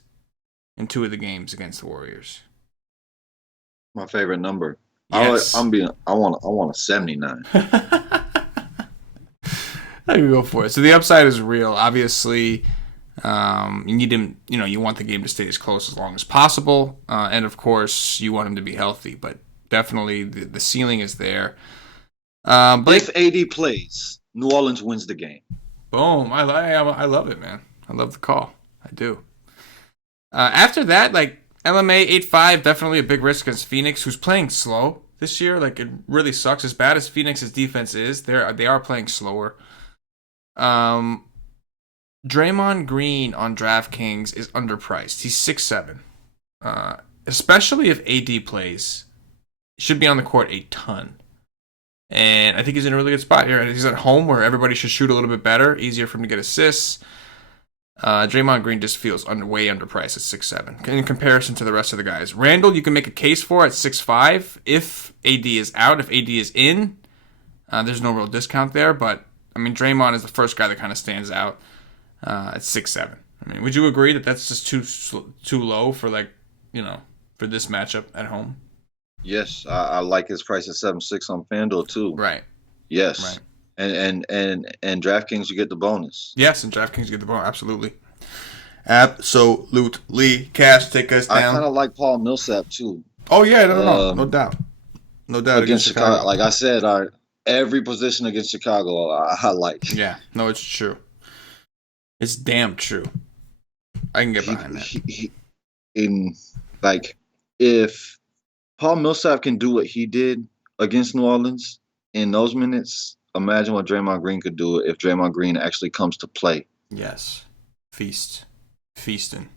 in 2 of the games against the Warriors. My favorite number. Yes. I want a 79. I can go for it. So the upside is real. Obviously, You need him, you want the game to stay as close as long as possible. And of course, you want him to be healthy, but definitely the ceiling is there. If AD plays, New Orleans wins the game. Boom. I love it, man. I love the call. I do. After that, like LMA 8-5, definitely a big risk against Phoenix, who's playing slow this year. Like it really sucks. As bad as Phoenix's defense is, they are playing slower. Draymond Green on DraftKings is underpriced. He's 6'7". Especially if AD plays, he should be on the court a ton. And I think he's in a really good spot here. He's at home where everybody should shoot a little bit better, easier for him to get assists. Draymond Green just feels way underpriced at 6'7" in comparison to the rest of the guys. Randall, you can make a case for at 6'5". If AD is out, if AD is in, there's no real discount there. But I mean, Draymond is the first guy that kind of stands out at 6'7". I mean, would you agree that that's just too low for for this matchup at home? Yes, I like his price at 7.6 on FanDuel too. Right. Yes. Right. And DraftKings, you get the bonus. Yes, and DraftKings get the bonus. Absolutely. Absolutely. Cash, take us down. I kind of like Paul Millsap too. Oh yeah, no doubt, no doubt against Chicago. Like I said, every position against Chicago, I like. Yeah, no, it's true. It's damn true. I can get behind that. If Paul Millsap can do what he did against New Orleans in those minutes, imagine what Draymond Green could do if Draymond Green actually comes to play. Yes. Feasting.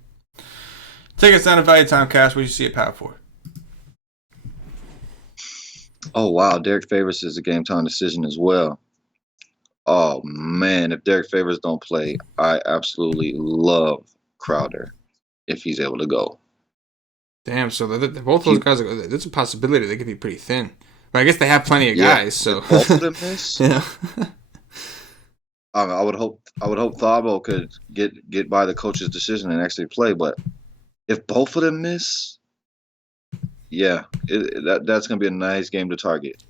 Take us down to value time, Cash. What do you see at Power 4? Oh, wow. Derek Favors is a game time decision as well. Oh, man. If Derek Favors don't play, I absolutely love Crowder if he's able to go. Damn, so both those guys, there's a possibility they could be pretty thin. But I guess they have plenty of guys, so. If both of them miss? Yeah. I would hope Thabo could get by the coach's decision and actually play, but if both of them miss, yeah, that's going to be a nice game to target.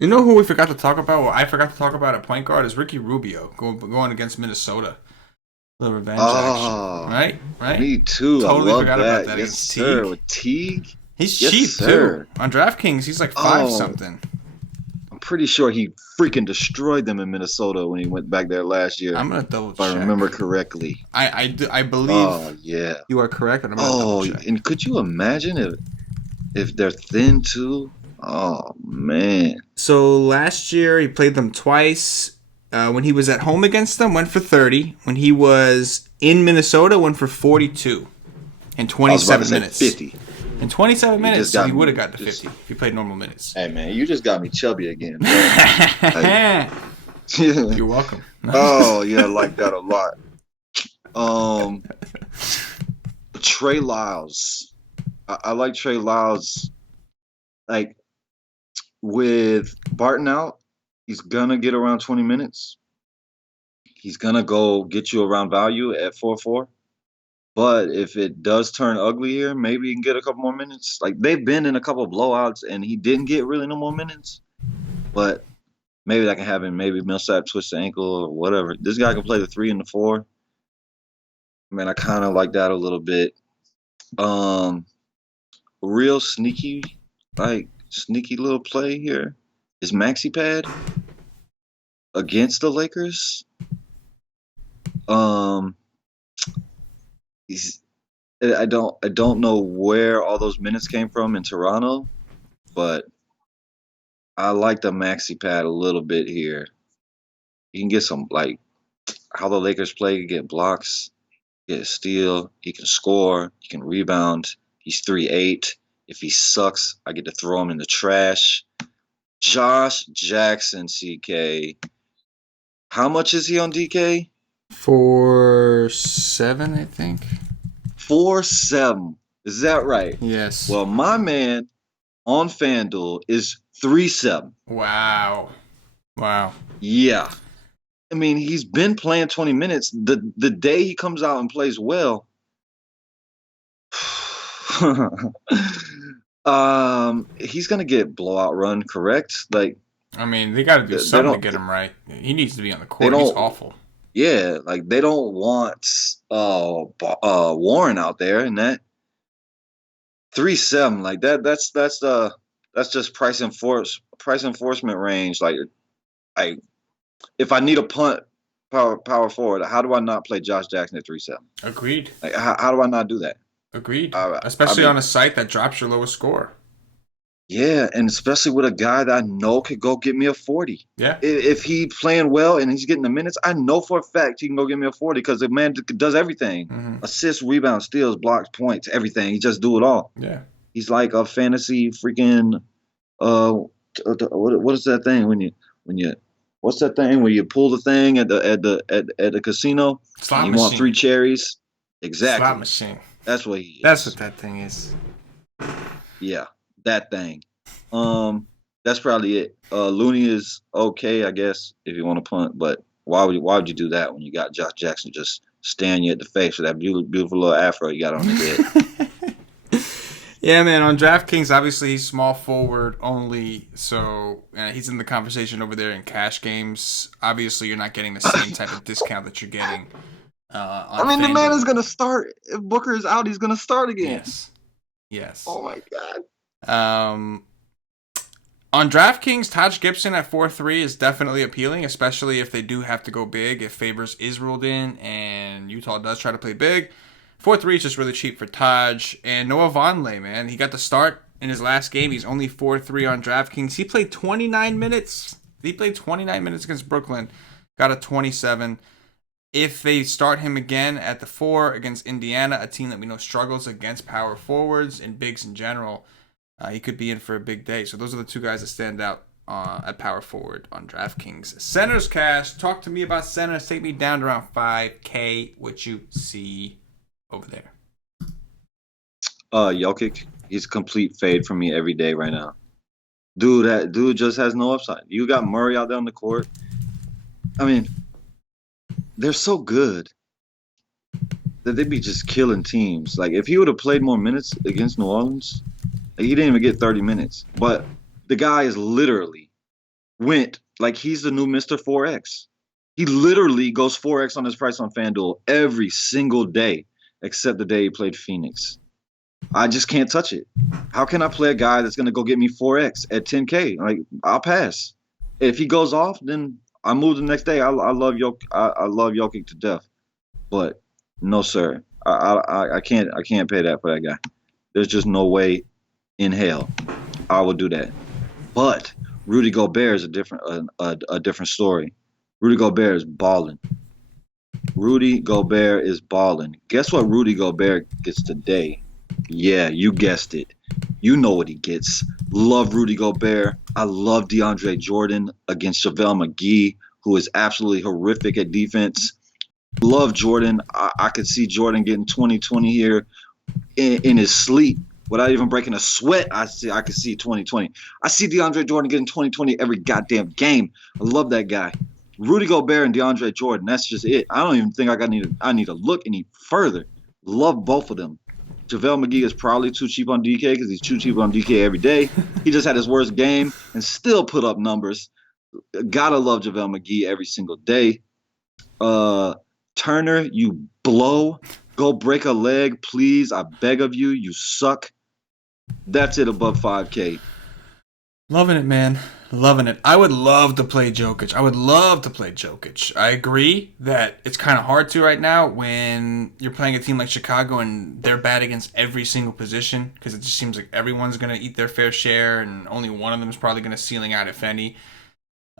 You know who we forgot to talk about? Well, I forgot to talk about at point guard is Ricky Rubio going against Minnesota. The revenge action. Right? Me too. Totally I love forgot that. about that. Yes, sir. With Teague? He's cheap, too. On DraftKings, he's like 5-something. I'm pretty sure he freaking destroyed them in Minnesota when he went back there last year. I'm going to double check. If I remember correctly. I believe you are correct, but I'm going to double check. And could you imagine if they're thin, too? Oh, man. So last year, he played them twice. When he was at home against them, went for 30. When he was in Minnesota, went for 42 in 27 minutes. 50. In 27 minutes, so he would have got to 50 if he played normal minutes. Hey, man, you just got me chubby again. You're welcome. Oh, yeah, I like that a lot. Trey Lyles. I like Trey Lyles. Like, with Barton out, he's going to get around 20 minutes. He's going to go get you around value at 4-4. But if it does turn ugly here, maybe he can get a couple more minutes. Like, they've been in a couple of blowouts, and he didn't get really no more minutes. But maybe that can happen. Maybe Millsap twists the ankle or whatever. This guy can play the 3 and the 4. Man, I kind of like that a little bit. Real sneaky little play here is Maxi Pad against the Lakers. I don't know where all those minutes came from in Toronto, but I like the Maxi Pad a little bit here. You can get some, like, how the Lakers play, you get blocks, get a steal, he can score, he can rebound. He's 3'8". If he sucks, I get to throw him in the trash. Josh Jackson, CK. How much is he on DK? 4.7, I think. 4.7. Is that right? Yes. Well, my man on FanDuel is 3.7. Wow. Yeah. I mean, he's been playing 20 minutes. The day he comes out and plays well, he's gonna get blowout run, correct? Like, I mean, they got to do something to get him right. He needs to be on the court. He's awful. Yeah, like they don't want Warren out there, and that 3-7 like that's just price enforcement range. Like if I need a punt power forward, how do I not play Josh Jackson at 3-7? Agreed. Like how do I not do that? Agreed. I Especially on mean, a site that drops your lowest score. yeah, and especially with a guy that I know could go get me a 40. Yeah. If he playing well and he's getting the minutes, I know for a fact he can go get me a 40 because the man does everything. Mm-hmm. Assists, rebounds, steals, blocks, points, everything. He just do it all. Yeah. He's like a fantasy freaking what is that thing when you what's that thing when you pull the thing at the casino Slot and you machine. want 3 cherries? Exactly. Slot machine. That's what he is. That's what that thing is. Yeah, that thing. That's probably it. Looney is okay, I guess, if you want to punt, but why would you do that when you got Josh Jackson just staring you at the face with that beautiful little afro you got on his head? Yeah, man. On DraftKings, obviously he's small forward only, so he's in the conversation over there in cash games. Obviously, you're not getting the same type of discount that you're getting. On I mean, the man FanDuel. is gonna start. If Booker is out, he's gonna start again. Yes. Oh my god. On DraftKings, Taj Gibson at 4-3 is definitely appealing, especially if they do have to go big. If Favors is ruled in and Utah does try to play big, 4-3 is just really cheap for Taj. And Noah Vonleh, man, he got the start in his last game. He's only 4-3 on DraftKings. He played 29 minutes. He played 29 minutes against Brooklyn. Got a 27. If they start him again at the 4 against Indiana, a team that we know struggles against power forwards and bigs in general, he could be in for a big day. So those are the two guys that stand out at power forward on DraftKings. Centers, Cash. Talk to me about centers. Take me down to around 5K. What you see over there? Jokic, he's a complete fade for me every day right now. That dude just has no upside. You got Murray out there on the court. I mean, they're so good that they'd be just killing teams. Like if he would have played more minutes against New Orleans, he didn't even get 30 minutes. But the guy is literally went like he's the new Mr. 4X. He literally goes 4X on his price on FanDuel every single day, except the day he played Phoenix. I just can't touch it. How can I play a guy that's going to go get me 4X at 10K? Like, I'll pass. If he goes off, then I move the next day. I love Jokic to death. But no, sir. I can't pay that for that guy. There's just no way in hell I would do that. But Rudy Gobert is a different story. Rudy Gobert is balling. Rudy Gobert is balling. Guess what Rudy Gobert gets today? Yeah, you guessed it. You know what he gets. Love Rudy Gobert. I love DeAndre Jordan against JaVale McGee, who is absolutely horrific at defense. Love Jordan. I could see Jordan getting 20-20 here in his sleep without even breaking a sweat. I could see 20-20. I see DeAndre Jordan getting 20-20 every goddamn game. I love that guy. Rudy Gobert and DeAndre Jordan, that's just it. I don't even think I need to look any further. Love both of them. JaVale McGee is probably too cheap on DK because he's too cheap on DK every day. He just had his worst game and still put up numbers. Gotta love JaVale McGee every single day. Turner, you blow. Go break a leg, please. I beg of you. You suck. That's it above 5K. Loving it, man. Loving it. I would love to play Jokic. I agree that it's kind of hard to right now when you're playing a team like Chicago and they're bad against every single position because it just seems like everyone's going to eat their fair share and only one of them is probably going to ceiling out, if any.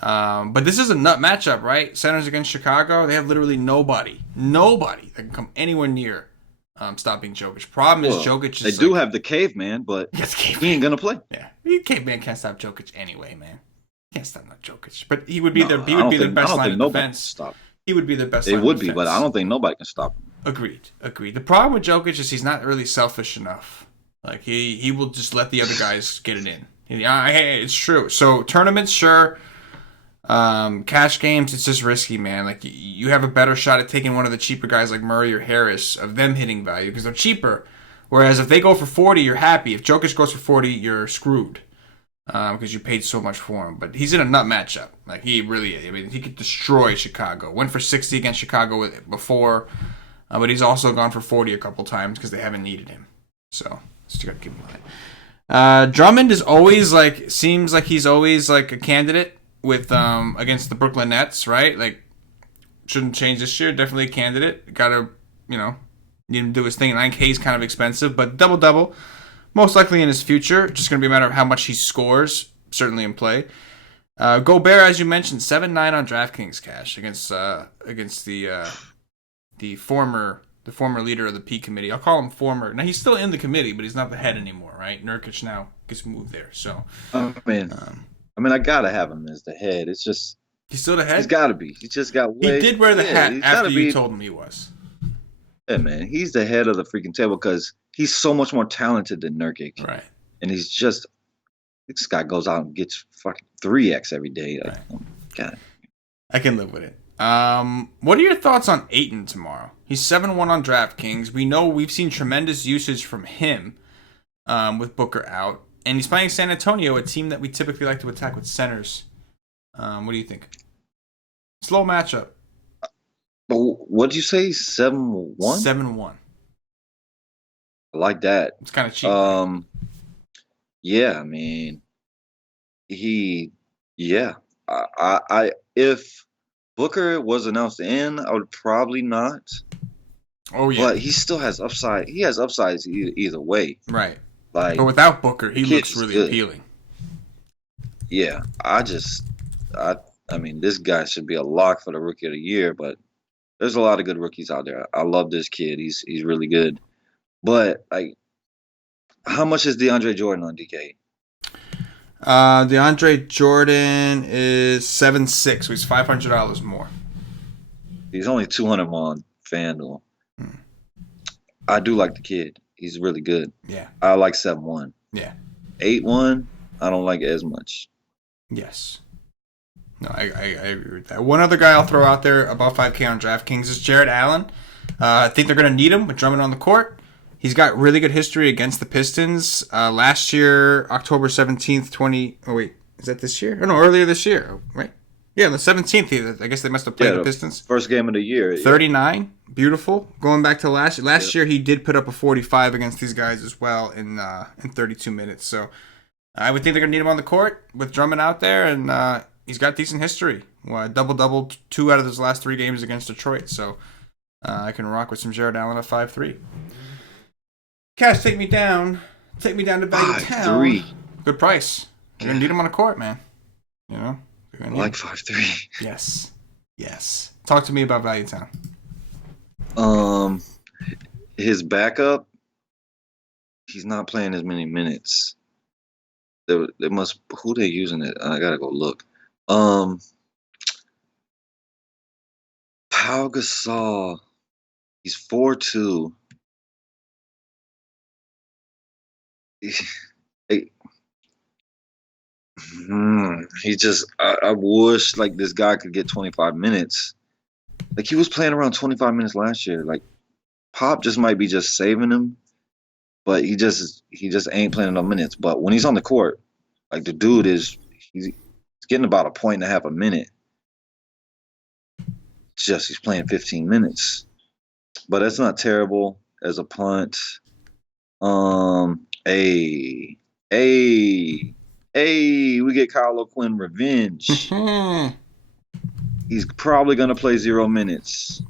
But this is a nut matchup, right? Centers against Chicago. They have literally nobody that can come anywhere near stopping Jokic. Problem is Jokic is they do have the caveman, but he ain't gonna play. Yeah, caveman can't stop Jokic anyway, man. He can't stop Jokic, but he would be their best line of defense. He would be the best. It would be, but I don't think nobody can stop him. Agreed. The problem with Jokic is he's not really selfish enough. Like he will just let the other guys get it in. Hey, it's true. So tournaments, sure. Cash games, it's just risky, man. Like you have a better shot at taking one of the cheaper guys like Murray or Harris of them hitting value because they're cheaper. Whereas if they go for 40, you're happy. If Jokic goes for 40, you're screwed. because you paid so much for him. But he's in a nut matchup. Like, he really is. I mean, he could destroy Chicago. Went for 60 against Chicago before, but he's also gone for 40 a couple times because they haven't needed him. So, just got to keep in mind. Drummond is always seems like he's always like a candidate with against the Brooklyn Nets, right? Like, shouldn't change this year. Definitely a candidate. Got to, need him to do his thing. 9K is kind of expensive, but double. Most likely in his future. Just going to be a matter of how much he scores. Certainly in play. Gobert, as you mentioned, 7-9 on DraftKings cash against the former leader of the P committee. I'll call him former. Now he's still in the committee, but he's not the head anymore, right? Nurkic now gets moved there. So I gotta have him as the head. It's just he's still the head. He's got to be. He just got. He did wear the hat after you told him he was. Yeah, man, he's the head of the freaking table because he's so much more talented than Nurkic. Right. And he's just this guy goes out and gets fucking 3x every day. Like, right. God. I can live with it. What are your thoughts on Ayton tomorrow? He's 7-1 on DraftKings. We've seen tremendous usage from him with Booker out. And he's playing San Antonio, a team that we typically like to attack with centers. What do you think? Slow matchup. What did you say? 7-1? 7-1. I like that. It's kind of cheap. Yeah, I mean, I if Booker was announced in, I would probably not. Oh yeah, but he still has upside. He has upsides either way. Right. Like, but without Booker, he looks really good. appealing. Yeah, I mean, this guy should be a lock for the Rookie of the Year, but there's a lot of good rookies out there. I love this kid. He's really good. But like, how much is DeAndre Jordan on DK? DeAndre Jordan is 7.6, so he's $500 more. He's only 200 more on FanDuel. I do like the kid. He's really good. Yeah. I like 7-1. Yeah. 8-1, I don't like it as much. Yes. No, I agree with that. One other guy I'll throw out there about 5K on DraftKings is Jared Allen. I think they're going to need him with Drummond on the court. He's got really good history against the Pistons. Last year, October 17th, Oh, wait. Is that this year? Oh, no, earlier this year, right? Yeah, the 17th. I guess they must have played the Pistons. First game of the year. 39. Yeah. Beautiful. Going back to last year, he did put up a 45 against these guys as well in 32 minutes. So I would think they're going to need him on the court with Drummond out there, and he's got decent history. Double-double 2 out of his last 3 games against Detroit. So I can rock with some Jared Allen at 5-3. Cash, take me down. Take me down to Value Town. 5-3. Good price. You're going to need him on the court, man. You know? I like 5-3. Yes. Talk to me about Value Town. His backup, he's not playing as many minutes. Who they using it? I gotta go look. Pau Gasol, he's 4-2. He just, I wish like this guy could get 25 minutes. Like, he was playing around 25 minutes last year. Like, Pop just might be just saving him, but he just ain't playing enough minutes. But when he's on the court, like, the dude he's getting about 1.5 a minute. He's playing 15 minutes. But that's not terrible as a punt. We get Kyle O'Quinn revenge. He's probably going to play 0 minutes.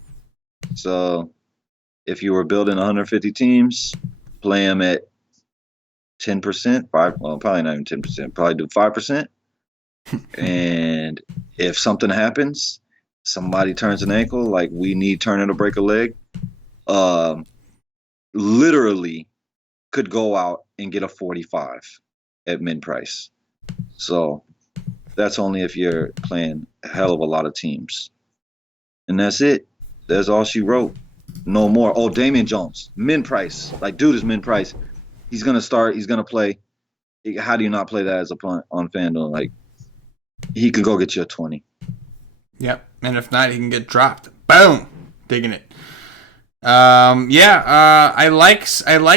So if you were building 150 teams, play him at 10%. Probably not even 10%. Probably do 5%. And if something happens, somebody turns an ankle, like we need Turner to break a leg, literally could go out and get a 45 at min price. So that's only if you're playing a hell of a lot of teams. And that's it. That's all she wrote. No more. Oh, Damian Jones, min price. Like, dude is min price. He's going to start. He's going to play. How do you not play that as a punt on FanDuel? Like, he could go get you a 20. Yep. And if not, he can get dropped. Boom. Digging it. I like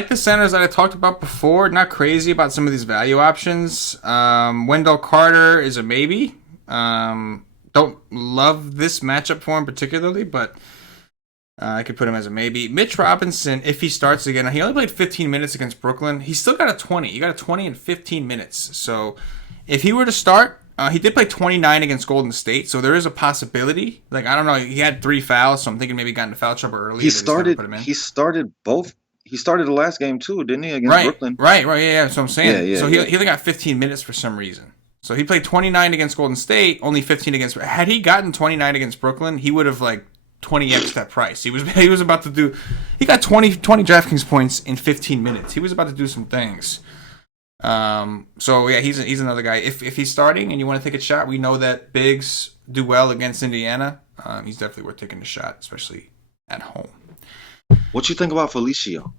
the centers that I talked about before. Not crazy about some of these value options. Wendell Carter is a maybe. Don't love this matchup for him particularly, but I could put him as a maybe. Mitch Robinson, if he starts again, he only played 15 minutes against Brooklyn. He still got a 20. He got a 20 in 15 minutes. So if he were to start, he did play 29 against Golden State, so there is a possibility. Like, I don't know, he had 3 fouls, so I'm thinking maybe he got into foul trouble early. He They just never started. put him in. He started both. He started the last game too, didn't he, against Right, Brooklyn? yeah, that's what I'm saying. Yeah, So yeah. he only got 15 minutes for some reason. So he played 29 against Golden State, only 15 against. Had he gotten 29 against Brooklyn, he would have like 20x that price. He was about to do. He got 20 DraftKings points in 15 minutes. He was about to do some things. So yeah, he's another guy. If he's starting and you want to take a shot, we know that bigs do well against Indiana. He's definitely worth taking a shot, especially at home. What you think about Felicio?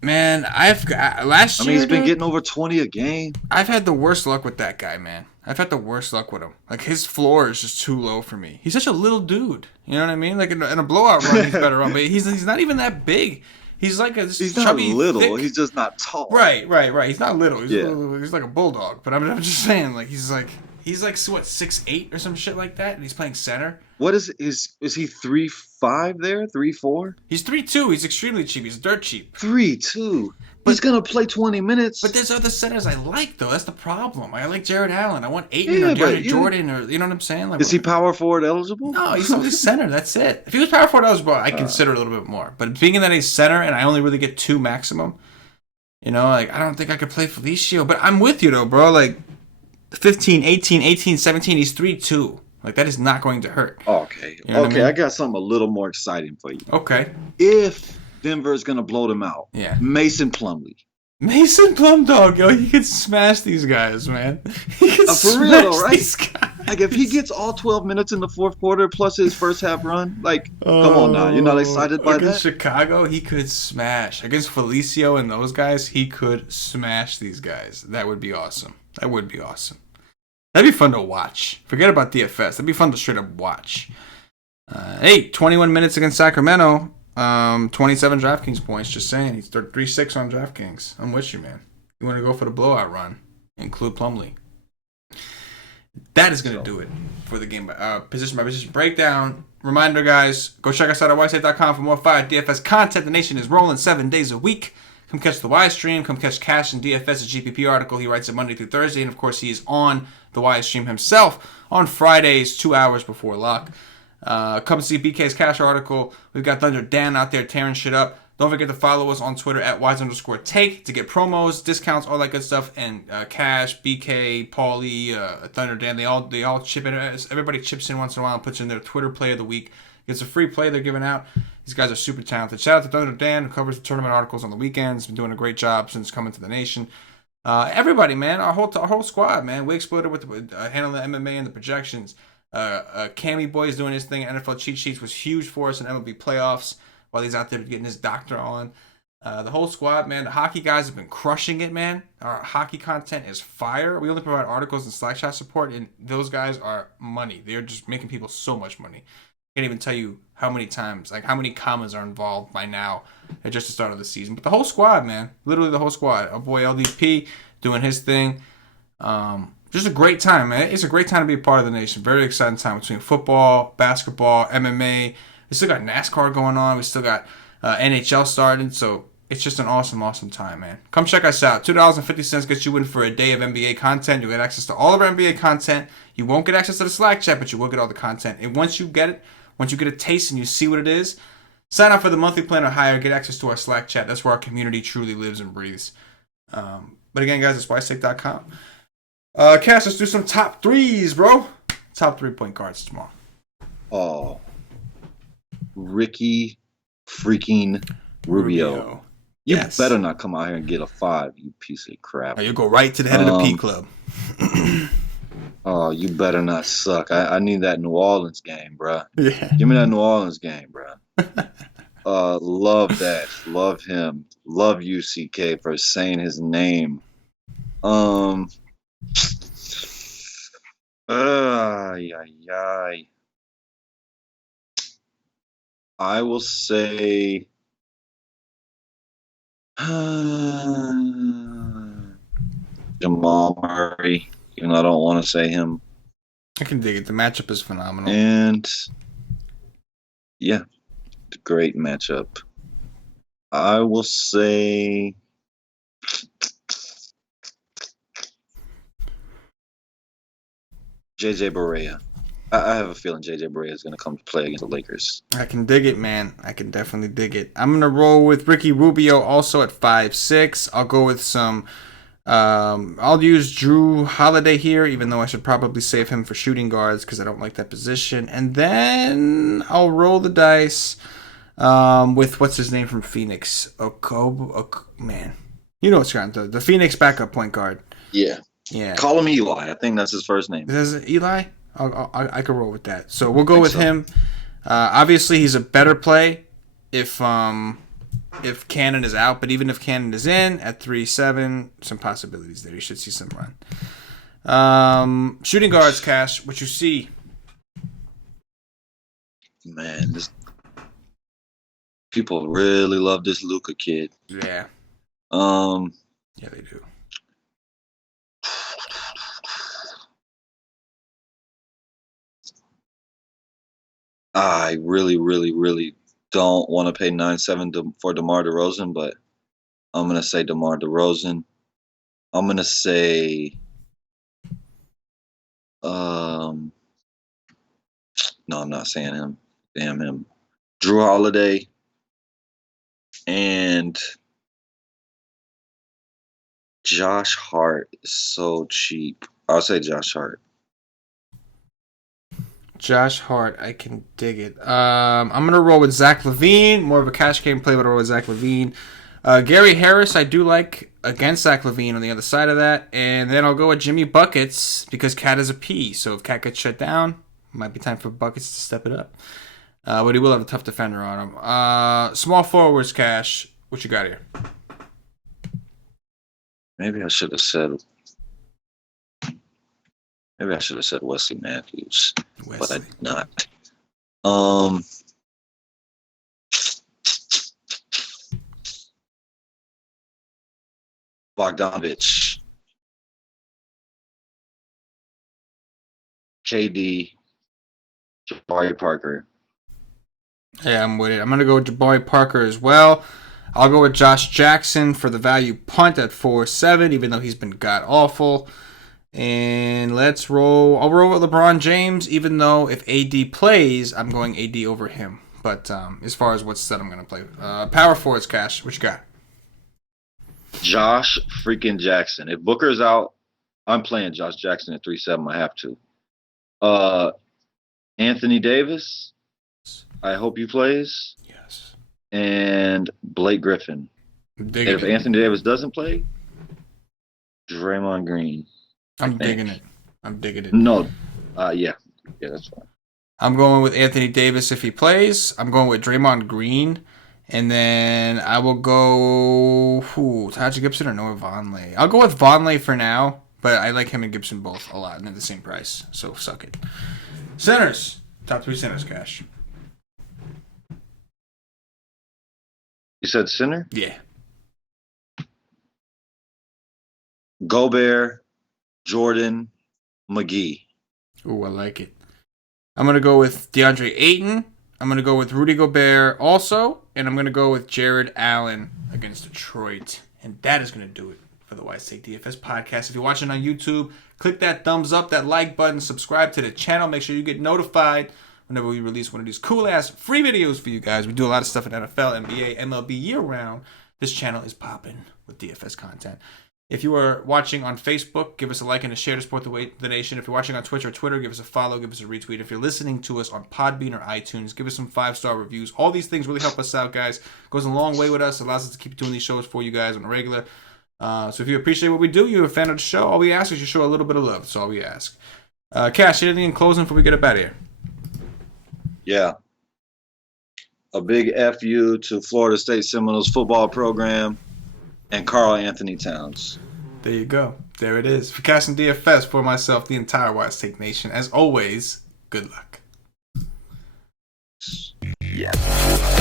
Man, last I year mean, he's been dude, getting over 20 a game. I've had the worst luck with that guy, man. I've had the worst luck with him. Like, his floor is just too low for me. He's such a little dude. You know what I mean? Like, in a blowout run, he's better on. But he's not even that big. He's like a He's not chubby, little. thick. He's just not tall. Right. He's not little. Yeah. He's like a bulldog. But I'm just saying, like, he's like what, 6'8" or some shit like that, and he's playing center. What is he 3'5" there? 3'4"? He's 3'2". He's extremely cheap. He's dirt cheap. 3'2". He's gonna play 20 minutes. But there's other centers I like, though. That's the problem. I like Jared Allen. I want Ayton Yeah, or but DeAndre Jordan, or you know what I'm saying? Like, is he power forward eligible? No, he's only center. That's it. If he was power forward eligible, I consider a little bit more. But being that he's center and I only really get 2 maximum, like, I don't think I could play Felicio. But I'm with you though, bro. Like 15, 18, 17. He's 3'2". Like, that is not going to hurt. Okay. You know what I mean? I got something a little more exciting for you. Okay. If Denver's gonna blow them out, Yeah. Mason Plumlee. Mason Plumdog, yo, he could smash these guys, man. He could For real smash though, right? these guys. Like, if he gets all 12 minutes in the fourth quarter plus his first half run, like, come on now. You're not excited by Against that? Chicago, he could smash. Against Felicio and those guys, he could smash these guys. That would be awesome. That'd be fun to watch. Forget about DFS. That'd be fun to straight up watch. 21 minutes against Sacramento. 27 DraftKings points. Just saying. He's 3-6 on DraftKings. I'm with you, man. You want to go for the blowout run? Include Plumlee. That is going to do it for the game position by position breakdown. Reminder, guys, go check us out at wisestate.com for more fire DFS content. The nation is rolling 7 days a week. Come catch the Wise stream. Come catch CashinDFS, a GPP article. He writes it Monday through Thursday. And, of course, he is on the Wise stream himself on Fridays, 2 hours before lock. Come see BK's Cash article. We've got Thunder Dan out there tearing shit up. Don't forget to follow us on Twitter at @wise_take to get promos, discounts, all that good stuff. And Cash, BK, Paulie, Thunder Dan, they all chip in. Everybody chips in once in a while and puts in their Twitter play of the week. It's a free play they're giving out. These guys are super talented. Shout out to Thunder Dan, who covers the tournament articles on the weekends. Been doing a great job since coming to the nation. Everybody, man, our whole squad, man. We exploded with handling the MMA and the projections. Cammy Boy is doing his thing. NFL Cheat Sheets was huge for us in MLB playoffs while he's out there getting his doctor on. The whole squad, man. The hockey guys have been crushing it, man. Our hockey content is fire. We only provide articles and Slack chat support, and those guys are money. They're just making people so much money. I can't even tell you how many times, like how many commas are involved by now at just the start of the season. But the whole squad, man. Literally the whole squad. Our boy LDP doing his thing. Just a great time, man. It's a great time to be a part of the nation. Very exciting time between football, basketball, MMA. We still got NASCAR going on. We still got NHL starting. So it's just an awesome, awesome time, man. Come check us out. $2.50 gets you in for a day of NBA content. You'll get access to all of our NBA content. You won't get access to the Slack chat, but you will get all the content. And once you get a taste and you see what it is, sign up for the monthly plan or higher. Get access to our Slack chat. That's where our community truly lives and breathes. But again, guys, it's wisestate.com. Cass, let's do some top threes, bro. Top 3 point guards tomorrow. Oh, Ricky freaking Rubio. You Yes. better not come out here and get a 5, you piece of crap. Oh, you go right to the head of the P Club. Oh, you better not suck. I need that New Orleans game, bruh. Yeah. Give me that New Orleans game, bruh. Love that. Love him. Love you, CK, for saying his name. Ay. I will say Jamal Murray, even though I don't want to say him. I can dig it. The matchup is phenomenal. And yeah, great matchup. I will say JJ Barea. I have a feeling JJ Barea is going to come to play against the Lakers. I can dig it, man. I can definitely dig it. I'm gonna roll with Ricky Rubio also at 5'6". I'll go with some. I'll use Drew Holiday here, even though I should probably save him for shooting guards because I don't like that position. And then I'll roll the dice with what's his name from Phoenix, man. You know what's going on, the Phoenix backup point guard. Yeah. Yeah. Call him Eli. I think that's his first name. Is it Eli? I could roll with that. So we'll go with him. Obviously, he's a better play if Cannon is out, but even if Cannon is in at 3-7, some possibilities there. You should see some run. Shooting guards, Cash. What you see? Man, people really love this Luka kid. Yeah. Yeah, they do. I really, really, really don't want to pay 9-7 for DeMar DeRozan, but I'm gonna say DeMar DeRozan. I'm gonna say, no, I'm not saying him. Damn him. Drew Holiday and Josh Hart is so cheap. I'll say Josh Hart. Josh Hart, I can dig it. I'm gonna roll with Zach LaVine, more of a cash game play, but I'll roll with Zach LaVine. Gary Harris, I do like against Zach LaVine on the other side of that, and then I'll go with Jimmy Buckets because Cat is a P. So if Cat gets shut down, it might be time for Buckets to step it up. But he will have a tough defender on him. Small forwards, Cash. What you got here? Maybe I should have said Wesley Matthews, but I did not. Bogdanovich, KD, Jabari Parker. Yeah, I'm with it. I'm going to go with Jabari Parker as well. I'll go with Josh Jackson for the value punt at 4-7, even though he's been god-awful. And let's roll. I'll roll with LeBron James, even though if AD plays, I'm going AD over him. But as far as what set I'm going to play. Power forwards, Cash. What you got? Josh freaking Jackson. If Booker's out, I'm playing Josh Jackson at 3-7. I have to. Anthony Davis. I hope he plays. Yes. And Blake Griffin. If Anthony Davis doesn't play, Draymond Green. I'm digging it. No. Yeah, that's fine. I'm going with Anthony Davis if he plays. I'm going with Draymond Green. And then I will go Taj Gibson or Noah Vonleh. I'll go with Vonleh for now, but I like him and Gibson both a lot and at the same price. So suck it. Centers. Top 3 centers, Cash. You said center? Yeah. Gobert, Jordan, McGee. Ooh, I like it. I'm going to go with DeAndre Ayton. I'm going to go with Rudy Gobert also. And I'm going to go with Jared Allen against Detroit. And that is going to do it for the Wise Take DFS podcast. If you're watching on YouTube, click that thumbs up, that like button, subscribe to the channel. Make sure you get notified whenever we release one of these cool-ass free videos for you guys. We do a lot of stuff in NFL, NBA, MLB year-round. This channel is popping with DFS content. If you are watching on Facebook, give us a like and a share to support the nation. If you're watching on Twitch or Twitter, give us a follow, give us a retweet. If you're listening to us on Podbean or iTunes, give us some 5-star reviews. All these things really help us out, guys. Goes a long way with us. Allows us to keep doing these shows for you guys on a regular. So if you appreciate what we do, you're a fan of the show, all we ask is you show a little bit of love. That's all we ask. Cash, anything in closing before we get up out of here? Yeah. A big FU to Florida State Seminoles football program and Karl Anthony Towns. There you go. There it is. For CashinDFS, for myself, the entire Wise Take Nation, as always, good luck. Yeah.